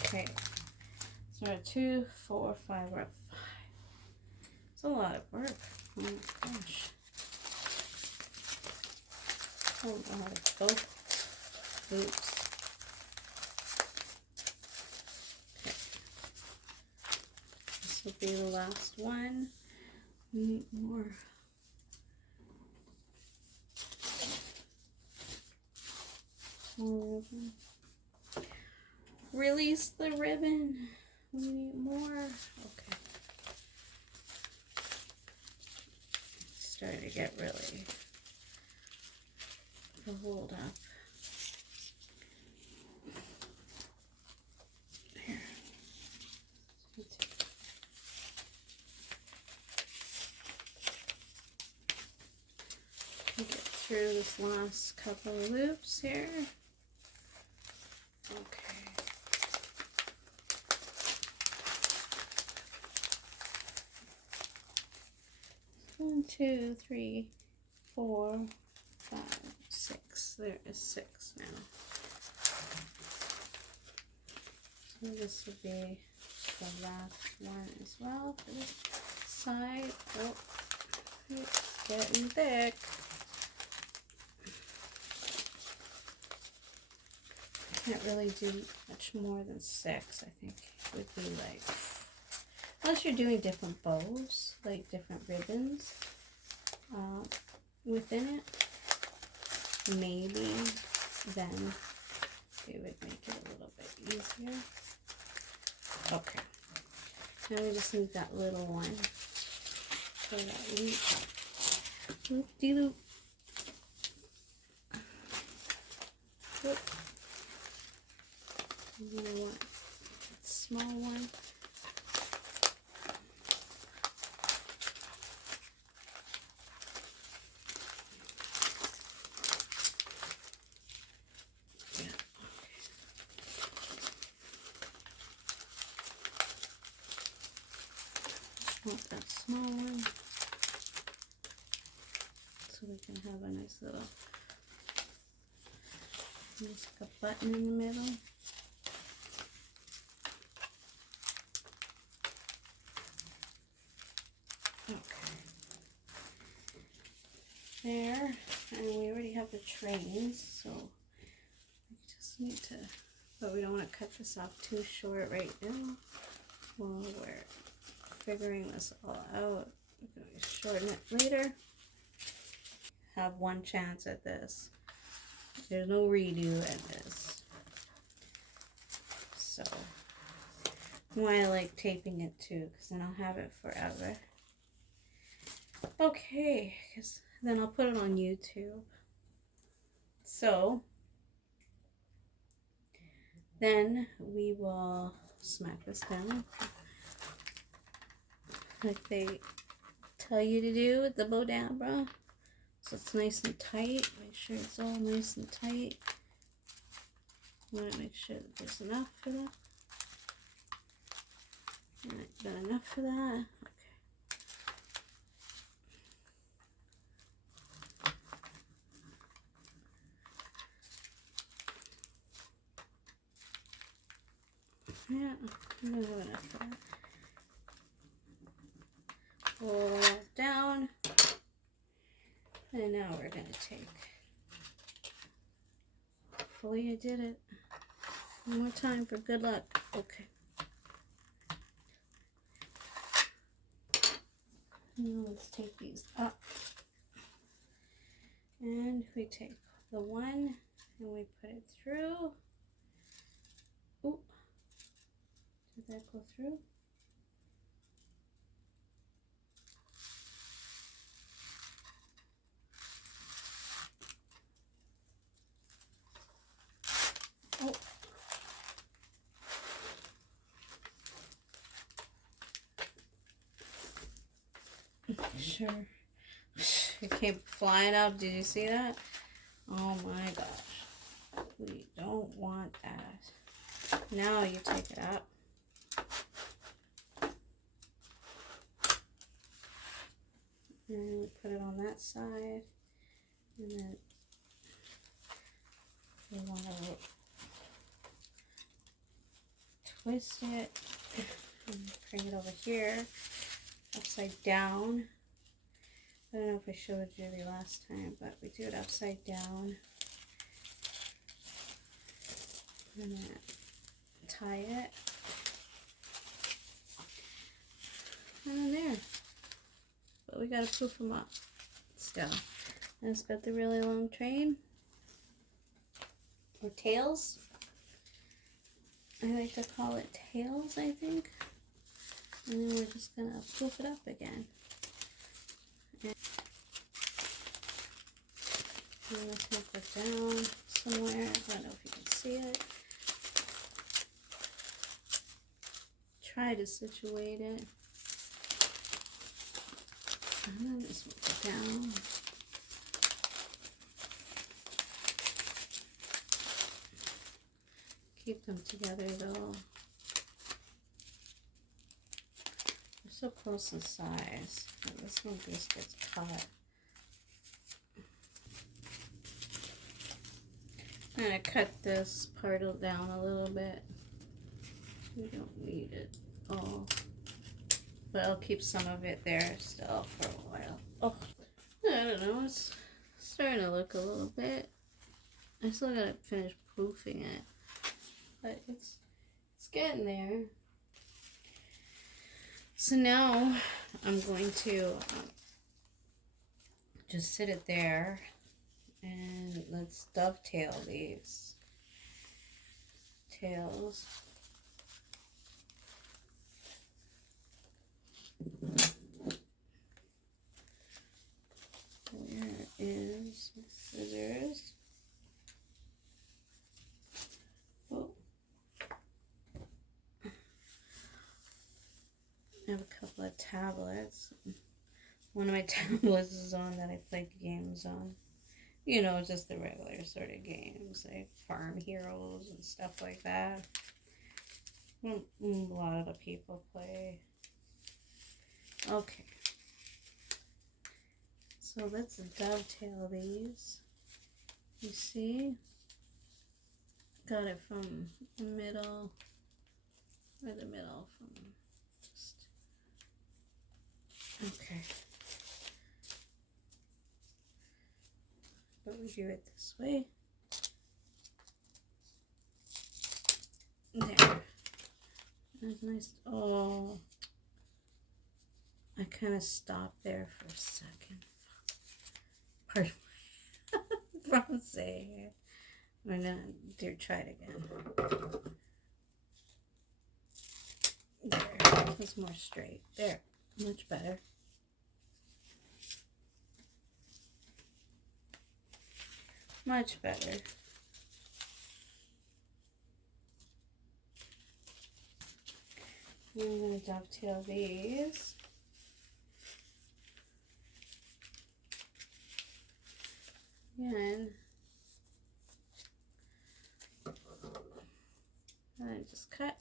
Okay, so we're at 2, 4, 5, we're at 5. It's a lot of work. Oh my gosh. don't know how to go. Oops. Okay. This will be the last one. We need more. More ribbon. Release the ribbon. We need more. Okay. It's starting to get really rolled up. Here. Get through this last couple of loops here. Okay. 1, 2, 3, 4, 5, 6. There is 6 now. So this will be the last one as well for this side. Oh, it's getting thick. Can't really do much more than 6. I think it would be like, unless you're doing different bows, like different ribbons within it, maybe then it would make it a little bit easier. Okay, now we just need that little one for that loop. Loop-de-loop. Whoop. And then I want a small one. Yeah, okay. Just want that small one so we can have a nice little, just like a button in the middle. There, and we already have the trains, so we just need to, but we don't want to cut this off too short right now while we're figuring this all out. We're going to shorten it later. Have one chance at this. There's no redo at this. So, why I like taping it too, because then I'll have it forever. Okay, because then I'll put it on YouTube. So then we will smack this down like they tell you to do with the Bodabra. So it's nice and tight. Make sure it's all nice and tight. You want to make sure that there's enough for that. Alright, got enough for that. Yeah, I'm gonna have enough for that. Pull that down. And now we're gonna take, hopefully I did it. One more time for good luck. Okay. Now let's take these up. And we take the one and we put it through. Ooh. Did that go through? Oh. Sure. It came flying up. Did you see that? Oh my gosh. We don't want that. Now you take it up. And we put it on that side. And then we want to twist it and bring it over here upside down. I don't know if I showed you the last time, but we do it upside down. I'm going to tie it. And there. But we got to poof them up still. And it's got the really long train. Or tails. I like to call it tails, I think. And then we're just going to poof it up again. And I'm going to take it down somewhere. I don't know if you can see it. Try to situate it. And then just move it down. Keep them together though. They're so close in size. And this one just gets cut. I'm going to cut this part down a little bit. We don't need it all. But I'll keep some of it there still for a while. Oh, I don't know. It's starting to look a little bit. I still gotta finish proofing it. But it's getting there. So now I'm going to just sit it there. And let's dovetail these tails. Where is the scissors? Oh. I have a couple of tablets. One of my tablets is on that I played games on. You know, just the regular sort of games, like Farm Heroes and stuff like that. A lot of the people play. Okay. So let's dovetail these. You see? Got it from the middle, or the middle from just, okay. But we do it this way. There. That's nice. Oh, I kind of stopped there for a second. Pardon from saying. I'm gonna try it again. There. It's more straight. There. Much better. Much better. I'm going to dovetail these. Again. And just cut.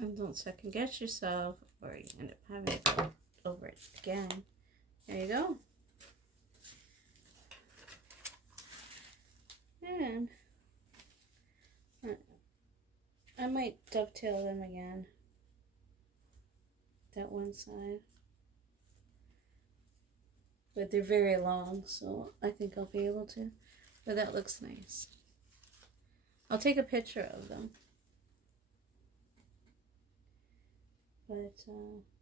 And don't second guess yourself or you end up having to go over it again. There you go. And I might dovetail them again. That one side. But they're very long, so I think I'll be able to. But that looks nice. I'll take a picture of them. But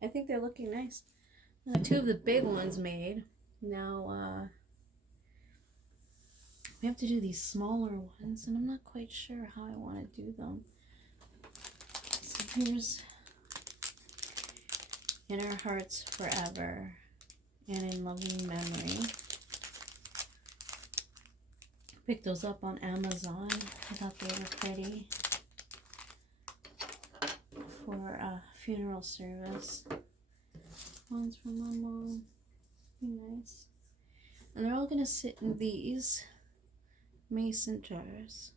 I think they're looking nice. Two of the big ones made. Now we have to do these smaller ones, and I'm not quite sure how I want to do them. So here's In Our Hearts Forever and In Loving Memory. Picked those up on Amazon. I thought they were pretty for a funeral service. One's from my mom. Nice. And they're all going to sit in these mason jars.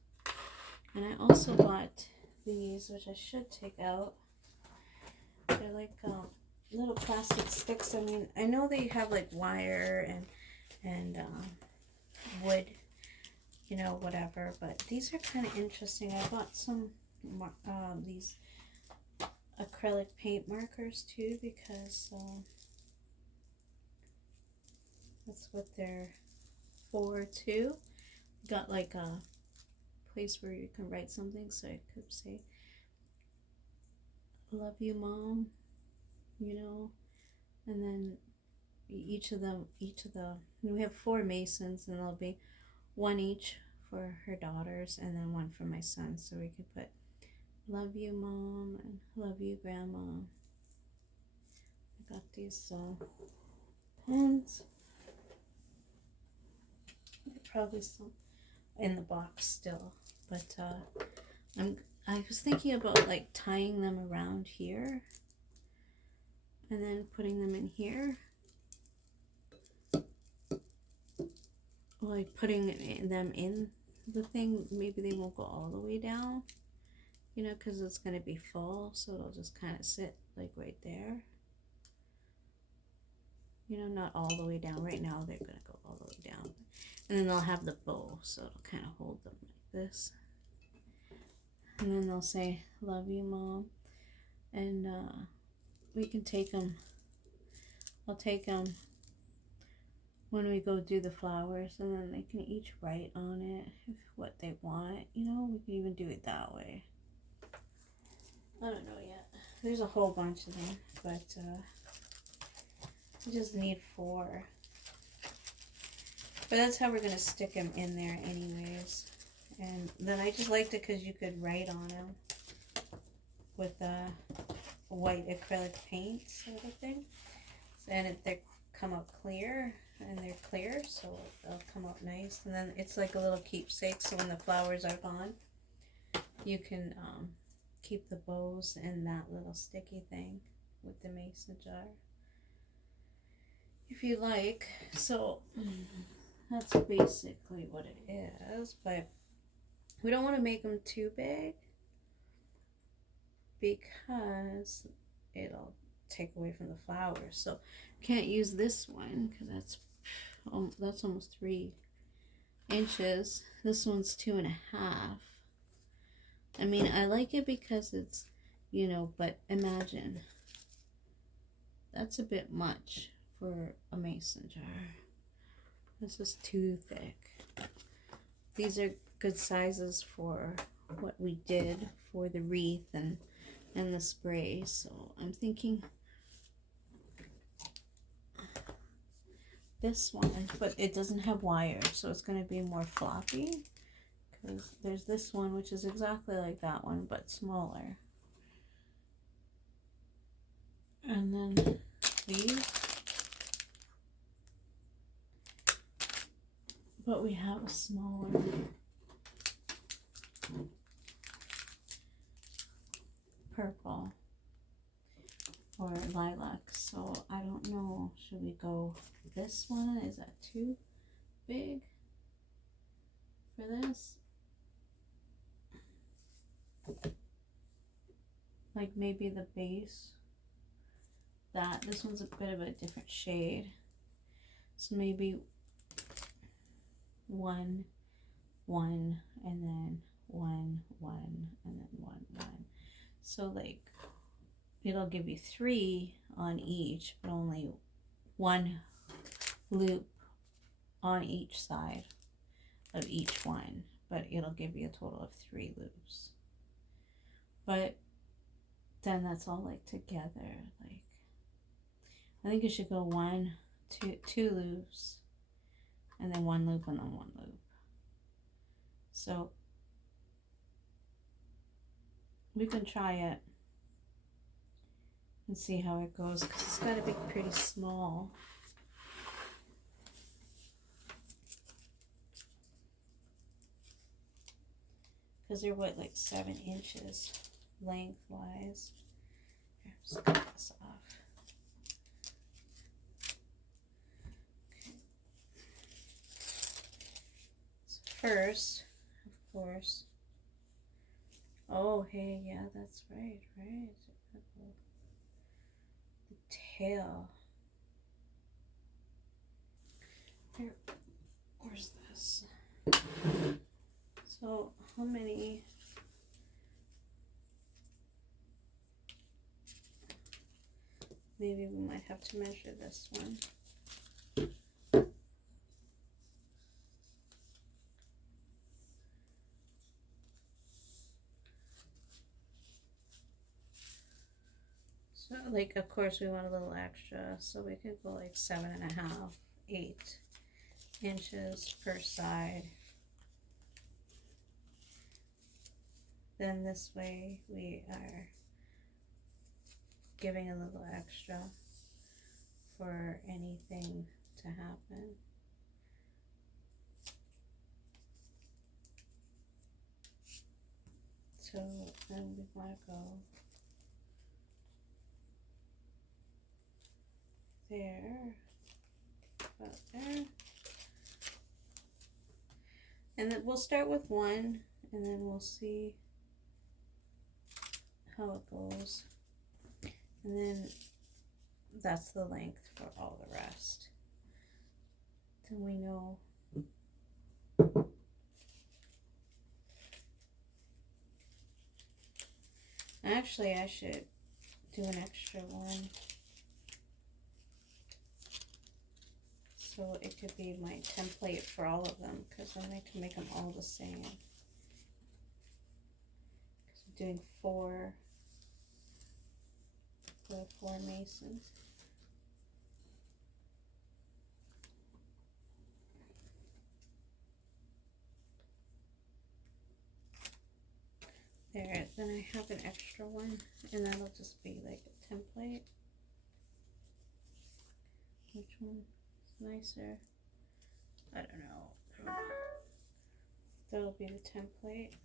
And I also bought these, which I should take out. They're like little plastic sticks. I mean, I know they have like wire and wood, you know, whatever, but these are kind of interesting. I bought some these acrylic paint markers too, because That's what they're for too. Got like a place where you can write something, so I could say, love you, Mom, you know, and then each of the, we have 4 Masons, and there'll be one each for her daughters, and then one for my son, so we could put, love you, Mom, and love you, Grandma. I got these pens. Probably some in the box still, but I was thinking about like tying them around here and then putting them in here, like putting them in the thing. Maybe they won't go all the way down, you know, because it's going to be full, so it'll just kind of sit like right there, you know, not all the way down. Right now they're going to go all the way down, and then they'll have the bow, so it'll kind of hold them like this, and then they'll say, love you, Mom. And we can take them, I'll take them when we go do the flowers, and then they can each write on it what they want, you know. We can even do it that way. I don't know yet. There's a whole bunch of them, but we just need 4. But that's how we're going to stick them in there anyways. And then I just liked it because you could write on them with white acrylic paint sort of thing. And they come out clear, and they're clear, so they'll come out nice. And then it's like a little keepsake, so when the flowers are gone, you can keep the bows in that little sticky thing with the mason jar, if you like. So that's basically what it is, but we don't want to make them too big because it'll take away from the flowers. So can't use this one because that's almost 3 inches. This one's 2.5. I mean, I like it because it's, you know, but imagine that's a bit much for a mason jar. This is too thick. These are good sizes for what we did for the wreath and the spray. So I'm thinking this one, but it doesn't have wire, so it's going to be more floppy, because there's this one which is exactly like that one but smaller, and then these, but we have a smaller purple or lilac, so I don't know, should we go this one? Is that too big for this? Like maybe the base, this one's a bit of a different shade, so maybe 1, 1, and then 1, 1, and then 1, 1. So like it'll give you 3 on each, but only 1 loop on each side of each one, but it'll give you a total of 3 loops. But then that's all like together. Like I think it should go 1, 2 loops, and then 1 loop, and then 1 loop. So we can try it and see how it goes, because it's got to be pretty small. Because they're what, like 7 inches lengthwise. Here, just cut this off. Okay. So first, of course. Oh, hey, yeah, that's right, right. The tail. Here, where's this? So, how many? Maybe we might have to measure this one. like, of course we want a little extra, so we could go like 7.5, 8 inches per side. Then this way we are giving a little extra for anything to happen. So then we want to go there, about there. And then we'll start with one, and then we'll see how it goes. And then that's the length for all the rest. Then we know. Actually, I should do an extra one, so it could be my template for all of them, because then I can make them all the same. Because I'm doing 4 masons. There, then I have an extra one, and that'll just be like a template. Which one is nicer? I don't know. That'll be the template.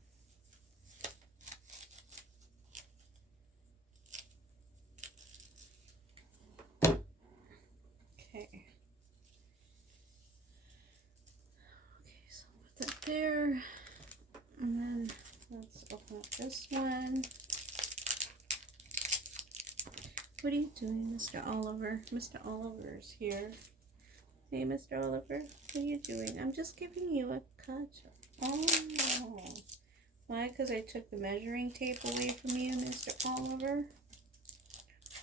Okay. Okay, so I'll put that there. And then let's open up this one. What are you doing, Mr. Oliver? Mr. Oliver's here. Hey, Mr. Oliver, what are you doing? I'm just giving you a cut. Oh. Why? Because I took the measuring tape away from you, Mr. Oliver?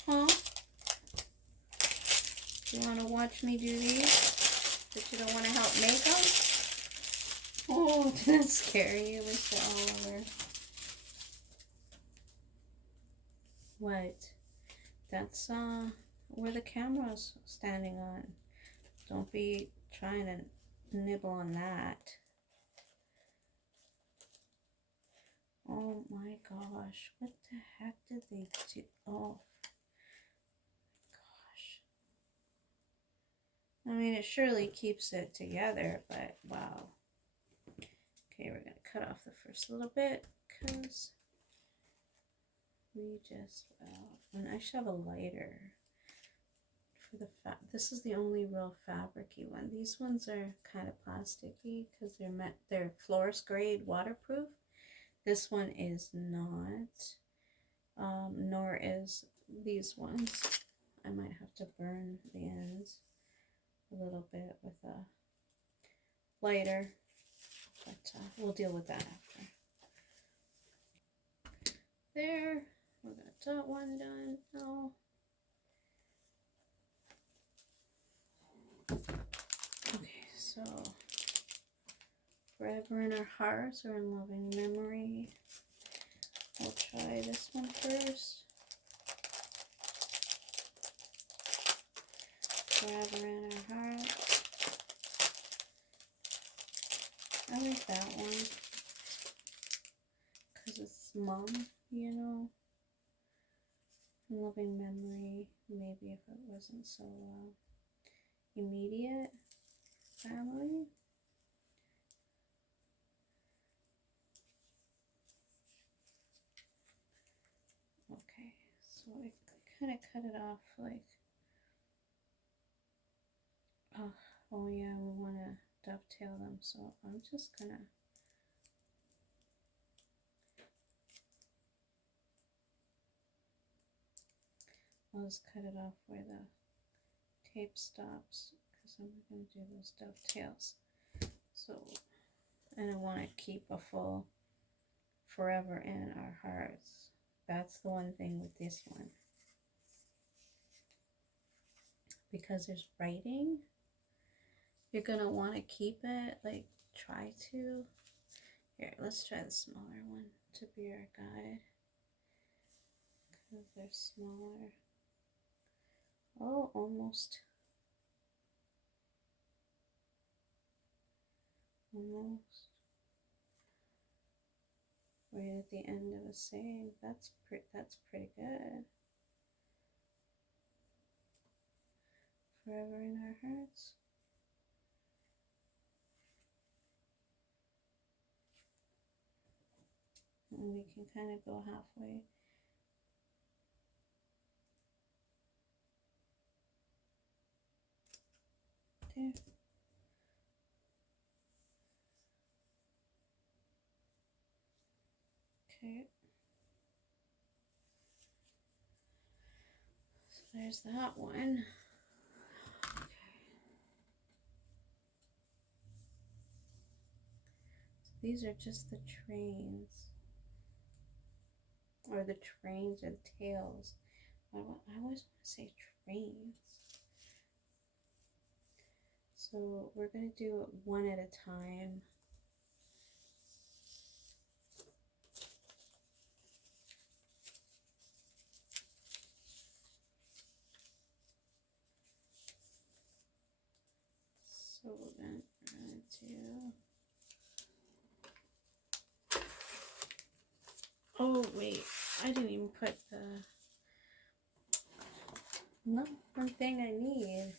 Huh? You want to watch me do these? But you don't want to help make them? Oh, did that scare you, Mr. Oliver? What? That's where the camera's standing on. Don't be trying to nibble on that. Oh my gosh, what the heck did they do? Oh gosh. I mean, it surely keeps it together, but wow. Okay, we're gonna cut off the first little bit because we just, wow. And I should have a lighter for the this is the only real fabricy one. These ones are kind of plasticky because they're florist grade waterproof. This one is not, nor is these ones. I might have to burn the ends a little bit with a lighter, but we'll deal with that after. There, we're gonna dot one done. Oh. Okay, so forever in our hearts or in loving memory. We'll try this one first. Forever in our hearts. I like that one because it's mom, you know. In loving memory, maybe if it wasn't so immediate family. Okay, so I kind of cut it off like, oh yeah, we want to dovetail them, so I'm just gonna I'll just cut it off where the tape stops because I'm going to do those dovetails. So, and I want to keep a full forever in our hearts. That's the one thing with this one. Because there's writing, you're going to want to keep it, like try to. Here, let's try the smaller one to be our guide. Because they're smaller. Oh, almost. Almost. Right at the end of a saying. That's pretty good. Forever in our hearts. And we can kind of go halfway. There. Okay. So there's that one. Okay. So these are just the trains. Or the trains or the tails. I always want to say trains. So we're going to do it one at a time. So then we're going to do... Oh, wait. I didn't even put the... No, one thing I need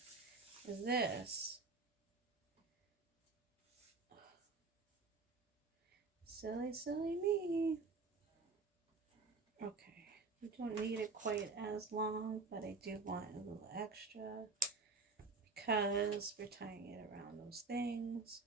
is this. Silly, silly me. Okay. We don't need it quite as long, but I do want a little extra because we're tying it around those things.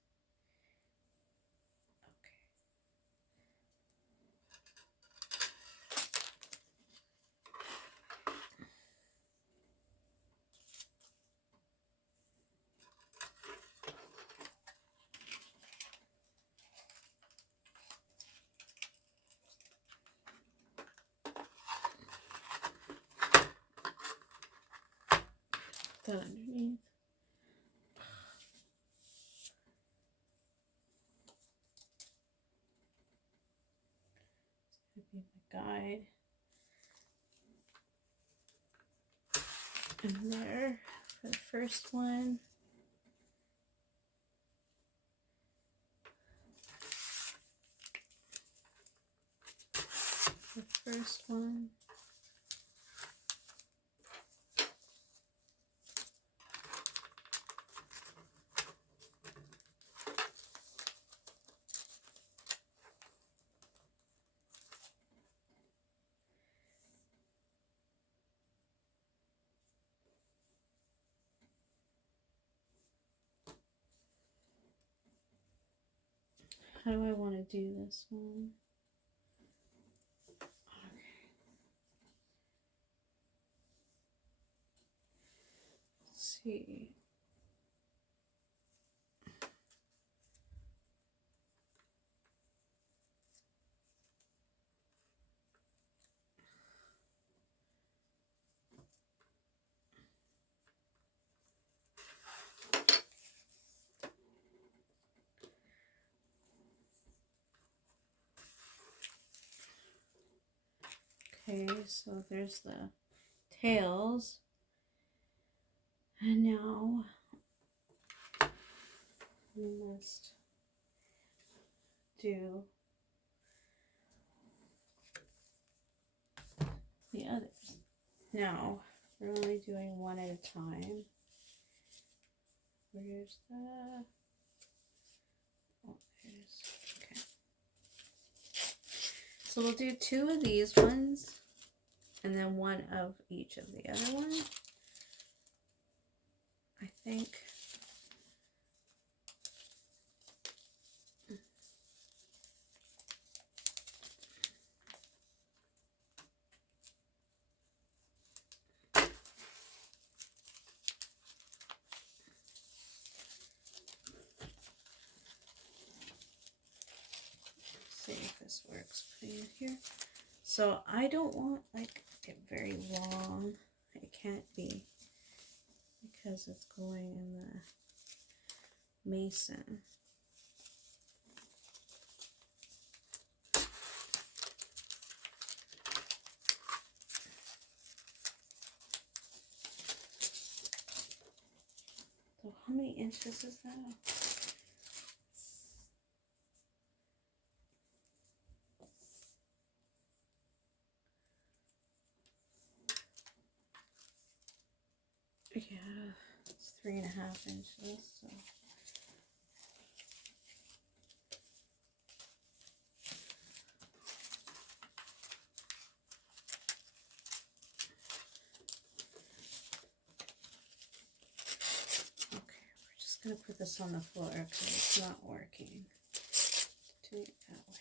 That underneath. This could be my guide. And there for the first one. The first one. How do I want to do this one? Okay. Let's see. Okay, so there's the tails. And now we must do the others. Now, we're only doing one at a time. Where's the... Oh, there's... Okay. So we'll do two of these ones, and then one of each of the other ones. I think. See if this works. Putting it here. So I don't want like it very long. It can't be because it's going in the mason. inches is that? Yeah, it's 3.5 inches. So. Okay, we're just gonna put this on the floor because it's not working. Do it that way.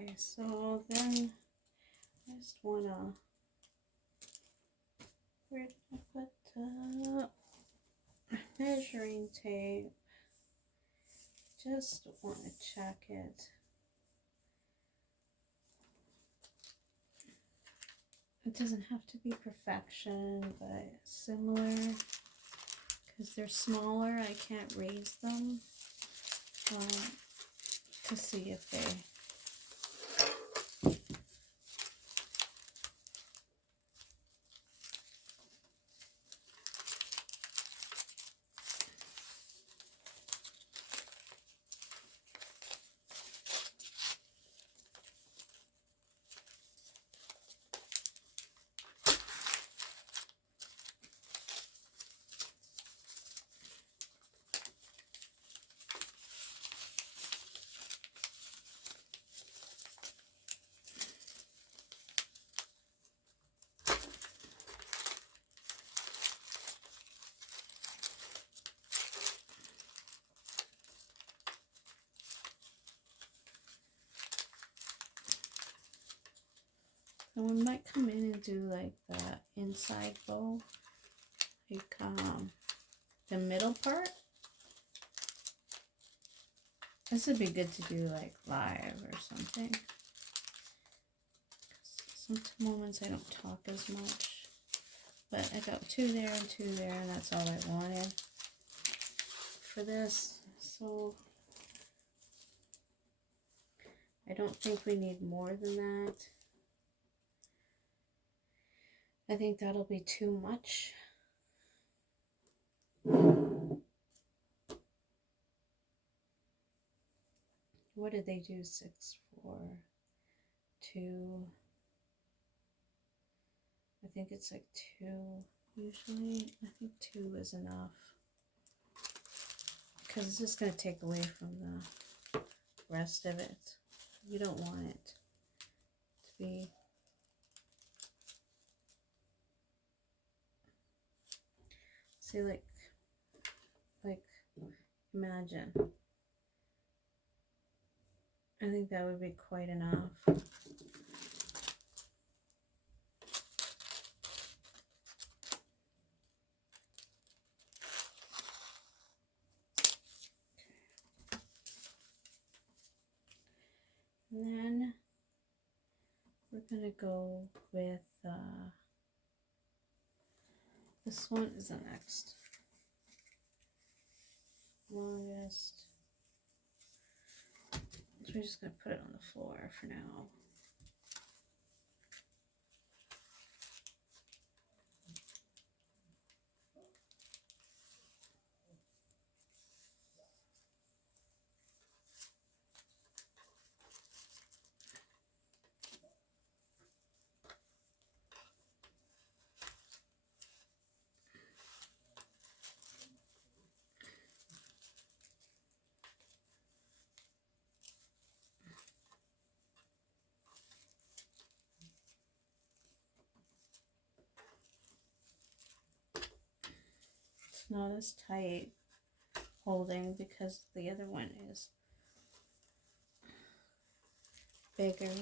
Okay, so then I just wanna, where did I put the measuring tape? Just want to check it. It doesn't have to be perfection, but similar. Because they're smaller, I can't raise them to see if they. So we might come in and do like the inside bow, like the middle part. This would be good to do like live or something. Some moments I don't talk as much, but I got 2 there and 2 there, and that's all I wanted for this. So I don't think we need more than that. I think that'll be too much. What did they do? 6, 4, 2. I think it's like 2 usually. I think 2 is enough. Because it's just going to take away from the rest of it. You don't want it to be. See, like imagine. I think that would be quite enough. And then we're gonna go with this one is the next longest. So we're just gonna put it on the floor for now. Not as tight holding because the other one is bigger.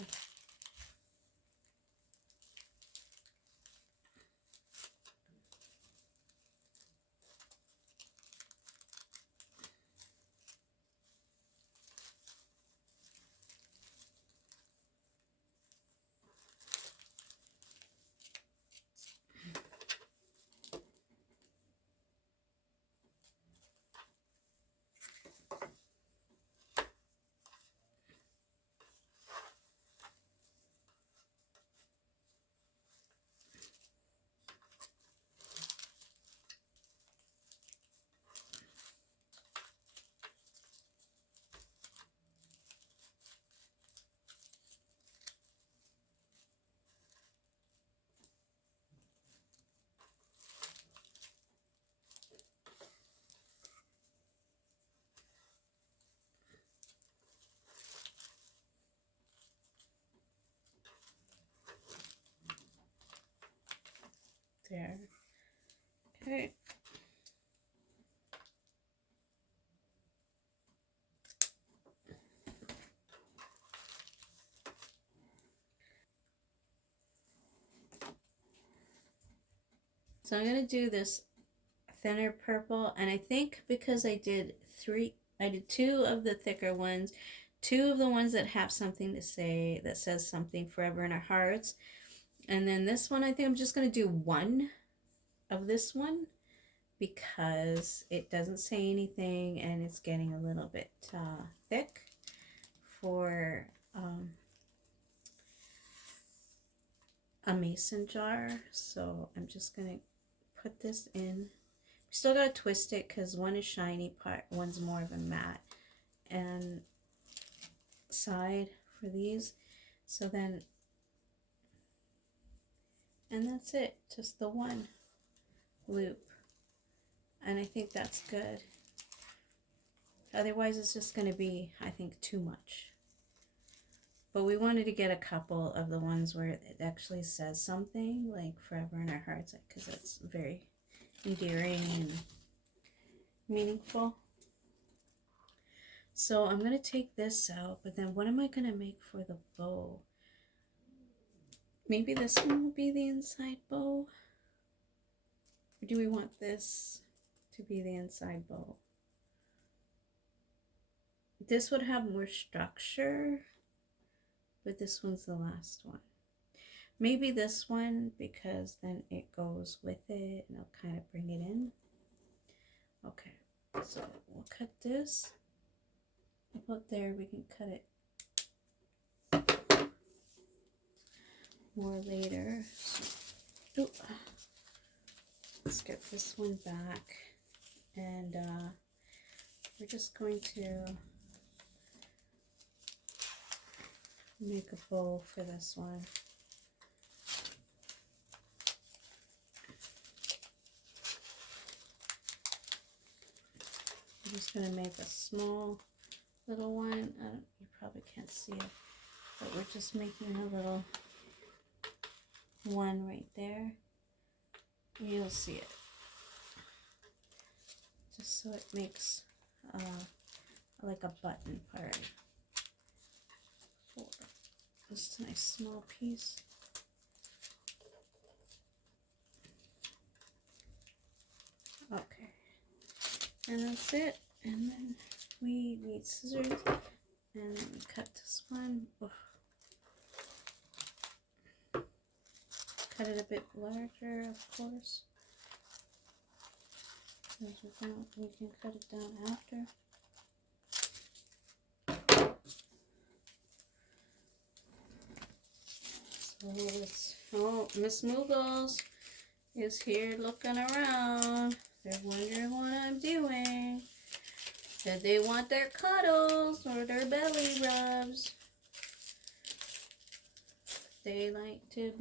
So I'm going to do this thinner purple, and I think because I did two of the thicker ones, two of the ones that have something to say, that says something, forever in our hearts, and then this one I think I'm just going to do one of this one because it doesn't say anything and it's getting a little bit thick for a mason jar. So I'm just going to put this in. We still got to twist it because one is shiny part, one's more of a matte and side for these. So then, and that's it, just the one loop. And I think that's good. Otherwise it's just going to be, I think, too much. But we wanted to get a couple of the ones where it actually says something, like forever in our hearts, because it's very endearing and meaningful. So I'm going to take this out, but then what am I going to make for the bow? Maybe this one will be the inside bow? Or do we want this to be the inside bow? This would have more structure, but this one's the last one. Maybe this one, because then it goes with it and I'll kind of bring it in. Okay, so we'll cut this. About there, we can cut it more later. Ooh. Let's get this one back, and we're just going to make a bow for this one. I'm just going to make a small little one. You probably can't see it, but we're just making a little one right there. You'll see it. Just so it makes like a button part for this nice small piece. Okay, and that's it. And then we need scissors, and then we cut this one. Ugh. Cut it a bit larger, of course. We can cut it down after. So let's, oh, Miss Moogles is here looking around. They're wondering what I'm doing. Said they want their cuddles or their belly rubs. They like to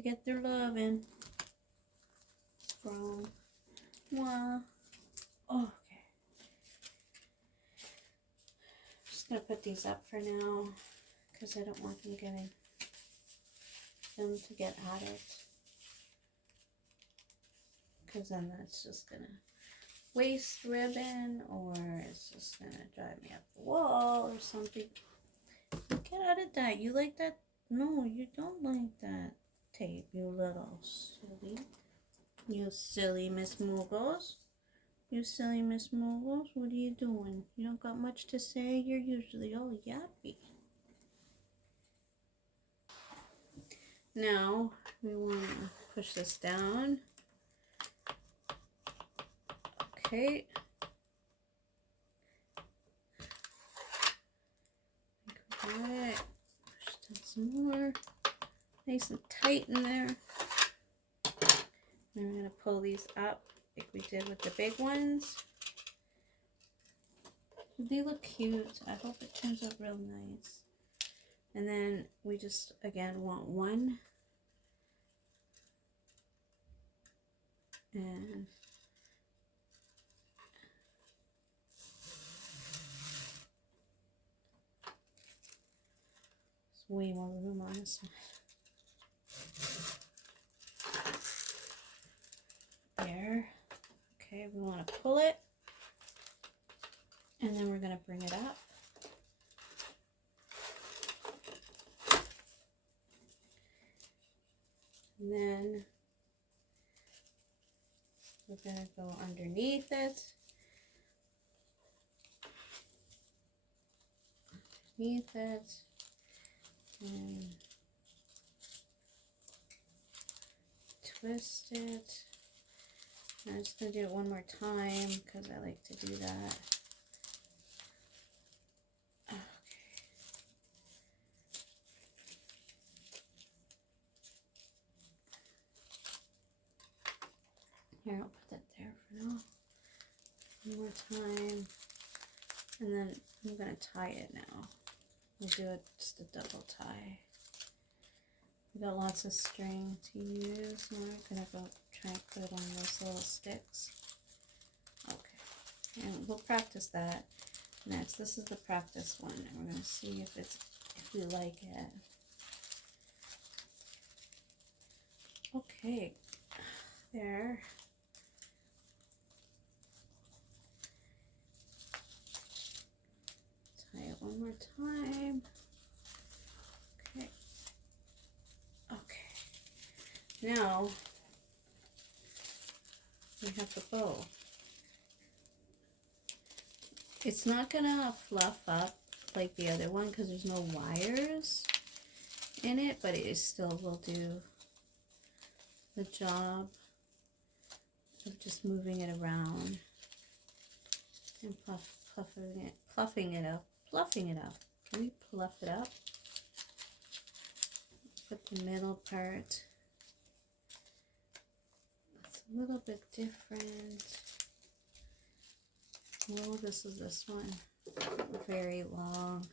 get their loving from moi. Oh, okay. I'm just gonna put these up for now because I don't want them to get added. Because then that's just gonna waste ribbon, or it's just gonna drive me up the wall or something. Get out of that. You like that? No, you don't like that tape, you little silly. You silly Miss Moogles. You silly Miss Moogles. What are you doing? You don't got much to say? You're usually all yappy. Now, we want to push this down. Okay. Got it. Push down some more. Nice and tight in there. Then we're going to pull these up like we did with the big ones. They look cute. I hope it turns out real nice. And then we just, again, want one. And there's way more room on this one. There. Okay, we want to pull it. And then we're going to bring it up. And then we're gonna go underneath it. Underneath it. And twist it. I'm just going to do it one more time because I like to do that. Okay. Here, I'll put that there for now. One more time. And then I'm going to tie it now. We'll do it just a double tie. We got lots of string to use. Now we're going to go try and put it on those little sticks. Okay. And we'll practice that next. This is the practice one. And we're going to see if we like it. Okay. There. Tie it one more time. Okay. Okay. Now we have the bow. It's not gonna fluff up like the other one because there's no wires in it, but it still will do the job of just moving it around and fluffing it up. Can we fluff it up? Put the middle part. It's a little bit different. Oh, this is this one. Very long.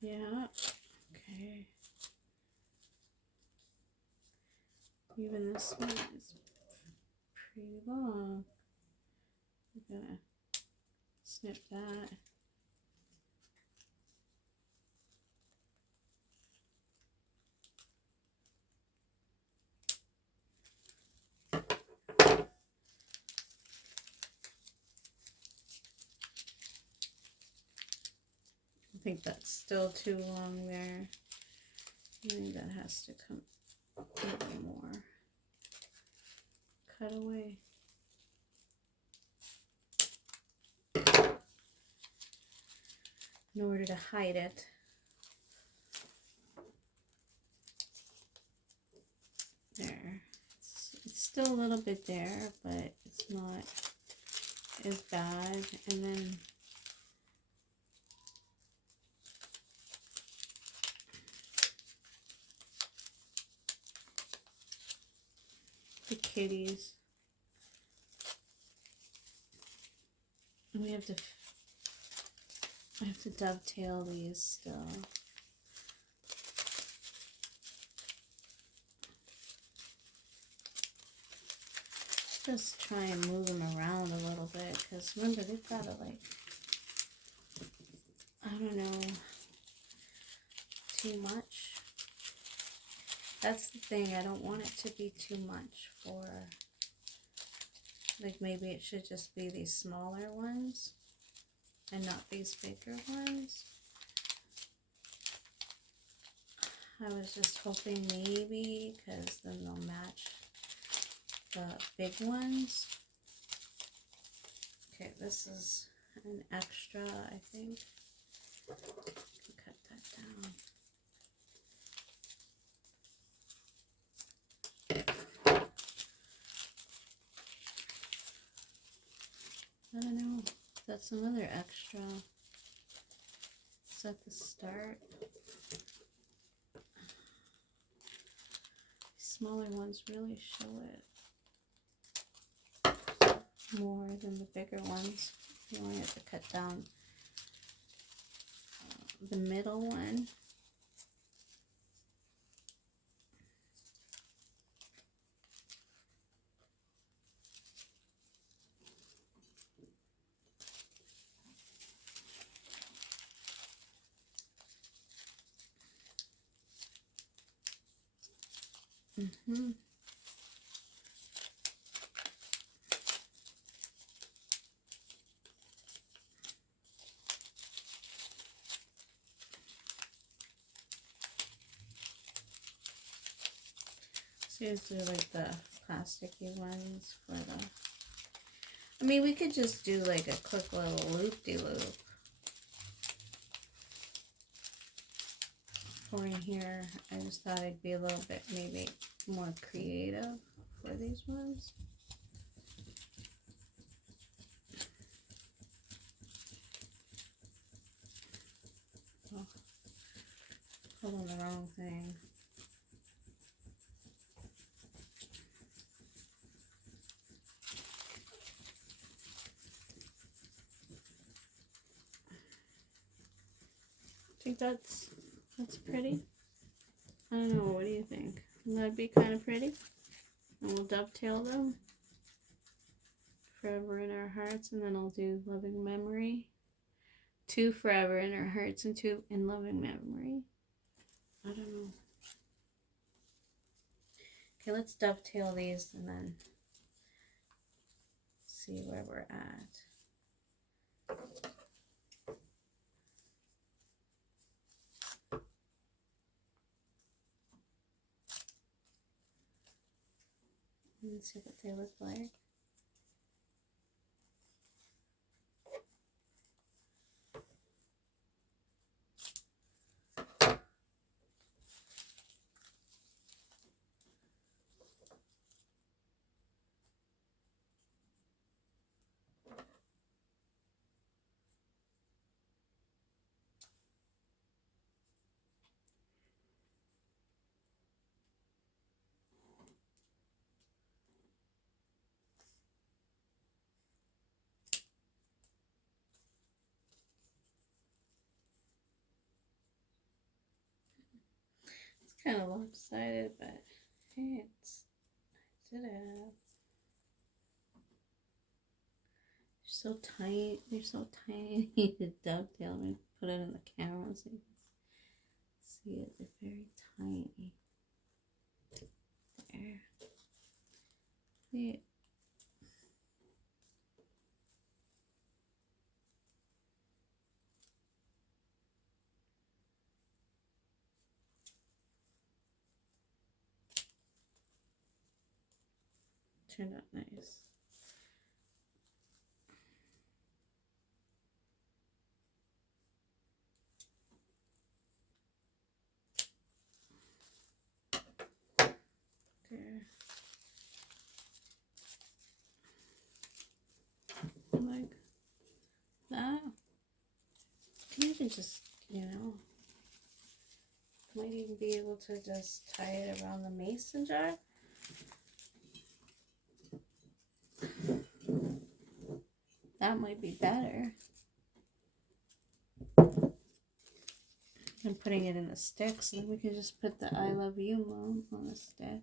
Yeah, okay. Even this one is pretty long. I'm gonna snip that. I think that's still too long there. I think that has to come a little more. Cut away. In order to hide it. There. It's still a little bit there, but it's not as bad. And then the kitties. And I have to dovetail these still. Just try and move them around a little bit, because remember, they've got to, like, I don't know, too much. That's the thing, I don't want it to be too much for, like, maybe it should just be these smaller ones and not these bigger ones. I was just hoping maybe, because then they'll match the big ones. Okay, this is an extra, I think. Cut that down. I don't know. That's another extra. It's at the start. Smaller ones really show it more than the bigger ones. You only have to cut down the middle one. Mm-hmm. Let's do like the plasticky ones for the... I mean, we could just do like a quick little loop-de-loop for in here. I just thought it'd be a little bit maybe more creative for these ones. Oh, hold on, the wrong thing. I think that's pretty. I don't know, what do you think? That'd be kind of pretty. And we'll dovetail them. Forever in our hearts, and then I'll do loving memory. 2 forever in our hearts and 2 in loving memory. I don't know. Okay, let's dovetail these and then see where we're at. Let's see what they look like. Kind of lopsided, but hey, I did it. They're so tight. They're so tiny to dovetail. Let me put it in the camera so you can see it. They're very tiny. There. Yeah. Turned out nice. There. Like that. You can even just, might even be able to just tie it around the mason jar. That might be better than putting it in the stick. So then we can just put the I love you Mom on the stick.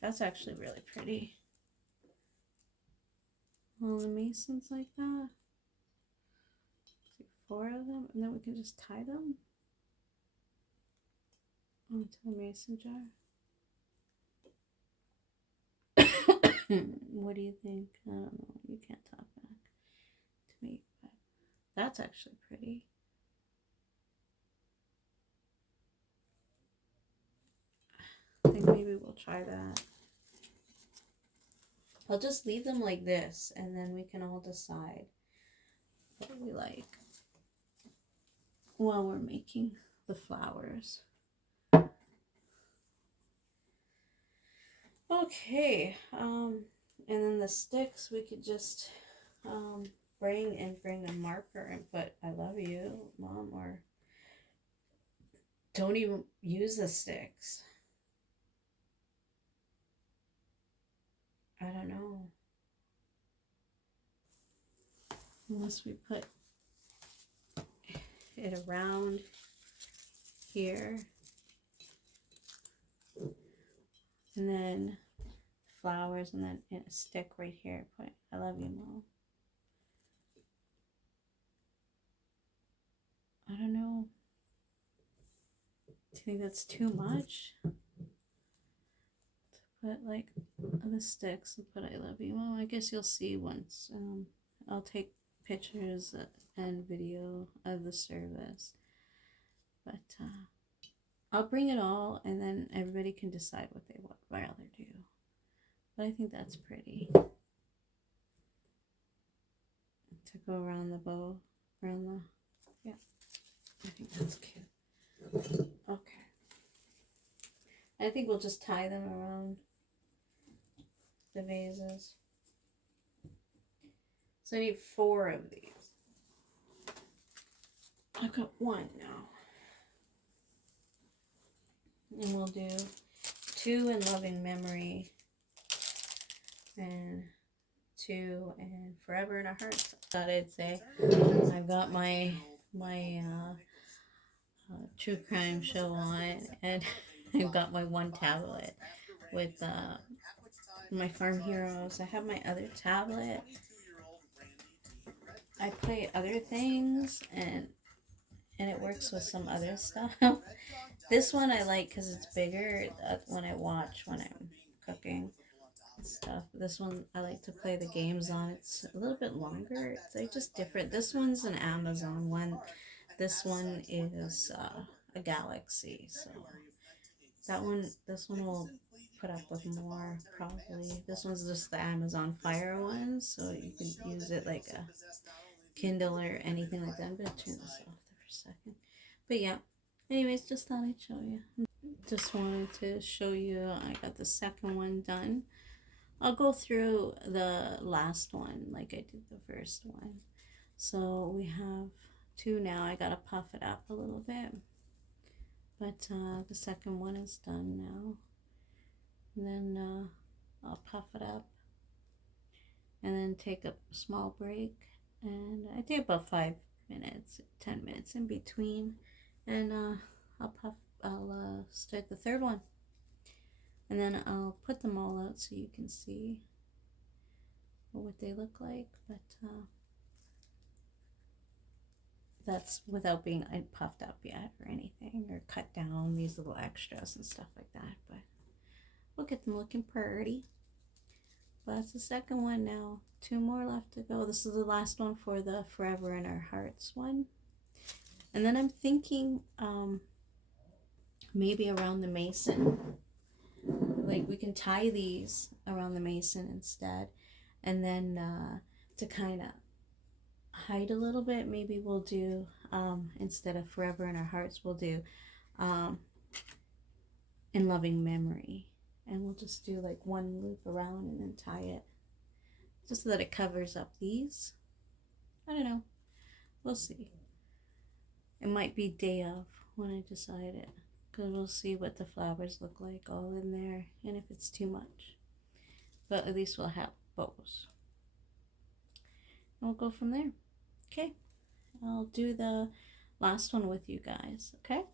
That's actually really pretty. All the masons like that. 4 of them, and then we can just tie them onto the mason jar. What do you think? I don't know. You can't talk back to me, but that's actually pretty. I think maybe we'll try that. I'll just leave them like this, and then we can all decide what we like while we're making the flowers. Okay, and then the sticks we could just bring a marker and put I love you Mom, or don't even use the sticks. I don't know, unless we put it around here, and then flowers, and then a stick right here, put I love you Mom. I don't know. Do you think that's too much? To put like the sticks and put I love you Mom. I guess you'll see once. I'll take pictures and video of the service. But I'll bring it all, and then everybody can decide what they would rather do. But I think that's pretty to go around the bow, around the, yeah, I think that's cute. Okay. I think we'll just tie them around the vases. So I need 4 of these. I've got 1 now. And we'll do 2 in loving memory and 2 and forever in our hearts. I thought I'd say I've got my true crime show on, and I've got my 1 tablet with my farm heroes. I have my other tablet. I play other things, and it works with some other stuff. This one I like because it's bigger when I watch when I'm cooking and stuff. This one I like to play the games on. It's a little bit longer. It's like just different. This one's an Amazon one. This one is a Galaxy. So this one will put up with more probably. This one's just the Amazon Fire one, so you can use it like a Kindle or anything like that. I'm gonna turn this off there for a second. But yeah, anyways, just thought I'd show you. Just wanted to show you I got the second one done. I'll go through the last one like I did the first one. So we have 2 now. I gotta puff it up a little bit. But the second one is done now. And then I'll puff it up and then take a small break. And I take about 5 minutes, 10 minutes in between. And I'll start the third one. And then I'll put them all out so you can see what they look like. But that's without being puffed up yet or anything, or cut down these little extras and stuff like that. But we'll get them looking pretty. But that's the second one now. 2 more left to go. This is the last one for the Forever in Our Hearts one. And then I'm thinking maybe around the mason. Like we can tie these around the mason instead. And then to kind of hide a little bit, maybe we'll do, instead of Forever in Our Hearts, we'll do In Loving Memory. And we'll just do like 1 loop around and then tie it. Just so that it covers up these. I don't know. We'll see. It might be day of when I decide it. Because we'll see what the flowers look like all in there. And if it's too much. But at least we'll have bows. And we'll go from there. Okay. I'll do the last one with you guys. Okay.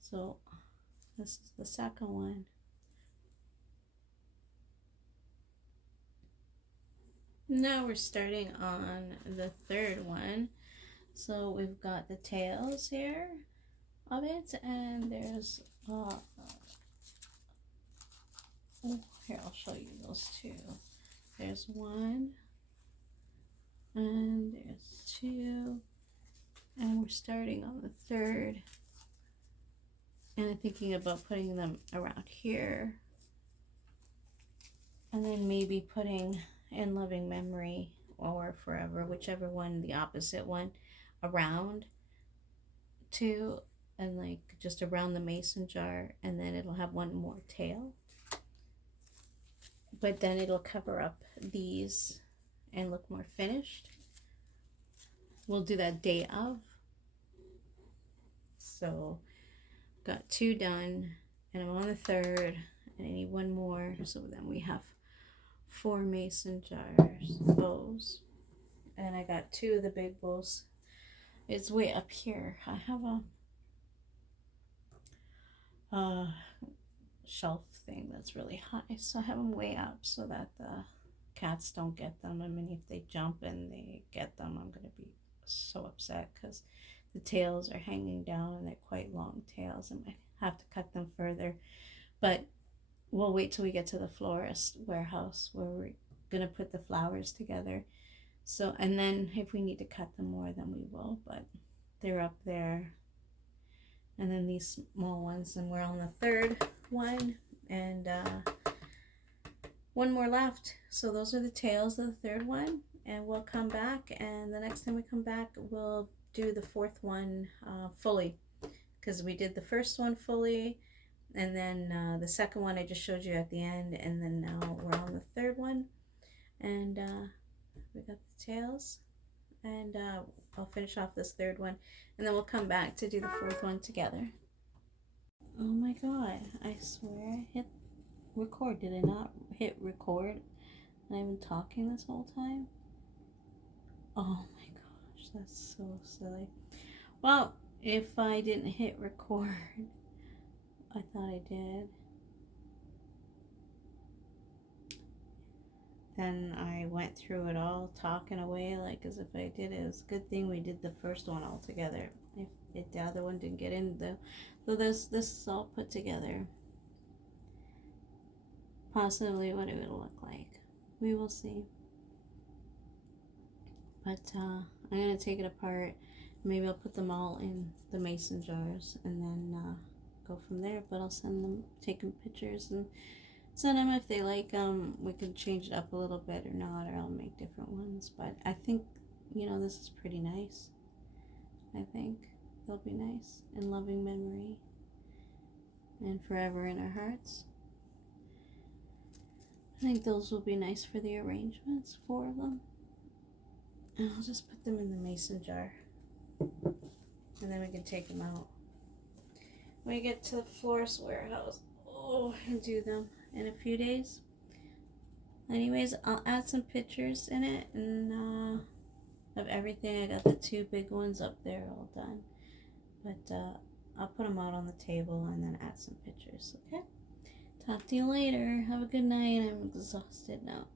So this is the second one. Now we're starting on the third one. So we've got the tails here of it, and there's here, I'll show you those 2. There's 1 and there's 2, and we're starting on the third, and I'm thinking about putting them around here, and then maybe putting In Loving Memory or Forever, whichever one, the opposite one, around 2, and like just around the mason jar, and then it'll have 1 more tail, but then it'll cover up these and look more finished. We'll do that day of. So got 2 done, and I'm on the third, and I need 1 more, so then we have 4 mason jars, bows, and I got 2 of the big bows. It's way up here. I have a shelf thing that's really high, so I have them way up so that the cats don't get them. I mean, if they jump and they get them, I'm gonna be so upset because the tails are hanging down and they're quite long tails. I might have to cut them further, but we'll wait till we get to the florist warehouse where we're gonna put the flowers together. So, and then if we need to cut them more, then we will, but they're up there and then these small ones, and we're on the third one, and one more left. So those are the tails of the third one, and we'll come back, and the next time we come back we'll do the fourth one fully, because we did the first one fully, and then the second one I just showed you at the end, and then now we're on the third one, and we got the tails, and I'll finish off this third one, and then we'll come back to do the fourth one together. Oh my god, I swear I hit record. Did I not hit record? And I've been talking this whole time? Oh my gosh, that's so silly. Well, if I didn't hit record, I thought I did, then I went through it all talking away like as if I did it. It's a good thing we did the first one all together. If the other one didn't get in, so this is all put together. Possibly what it would look like. We will see. But I'm going to take it apart. Maybe I'll put them all in the mason jars and then go from there. But I'll send them, take them pictures and send them if they like them. We can change it up a little bit or not, or I'll make different ones. But I think, you know, this is pretty nice. I think they'll be nice and loving memory and forever in our hearts. I think those will be nice for the arrangements, 4 of them. And I'll just put them in the mason jar. And then we can take them out when we get to the florist warehouse. Oh, and do them in a few days. Anyways, I'll add some pictures in it and of everything. I got the 2 big ones up there all done. But I'll put them out on the table and then add some pictures, okay? Talk to you later. Have a good night. I'm exhausted now.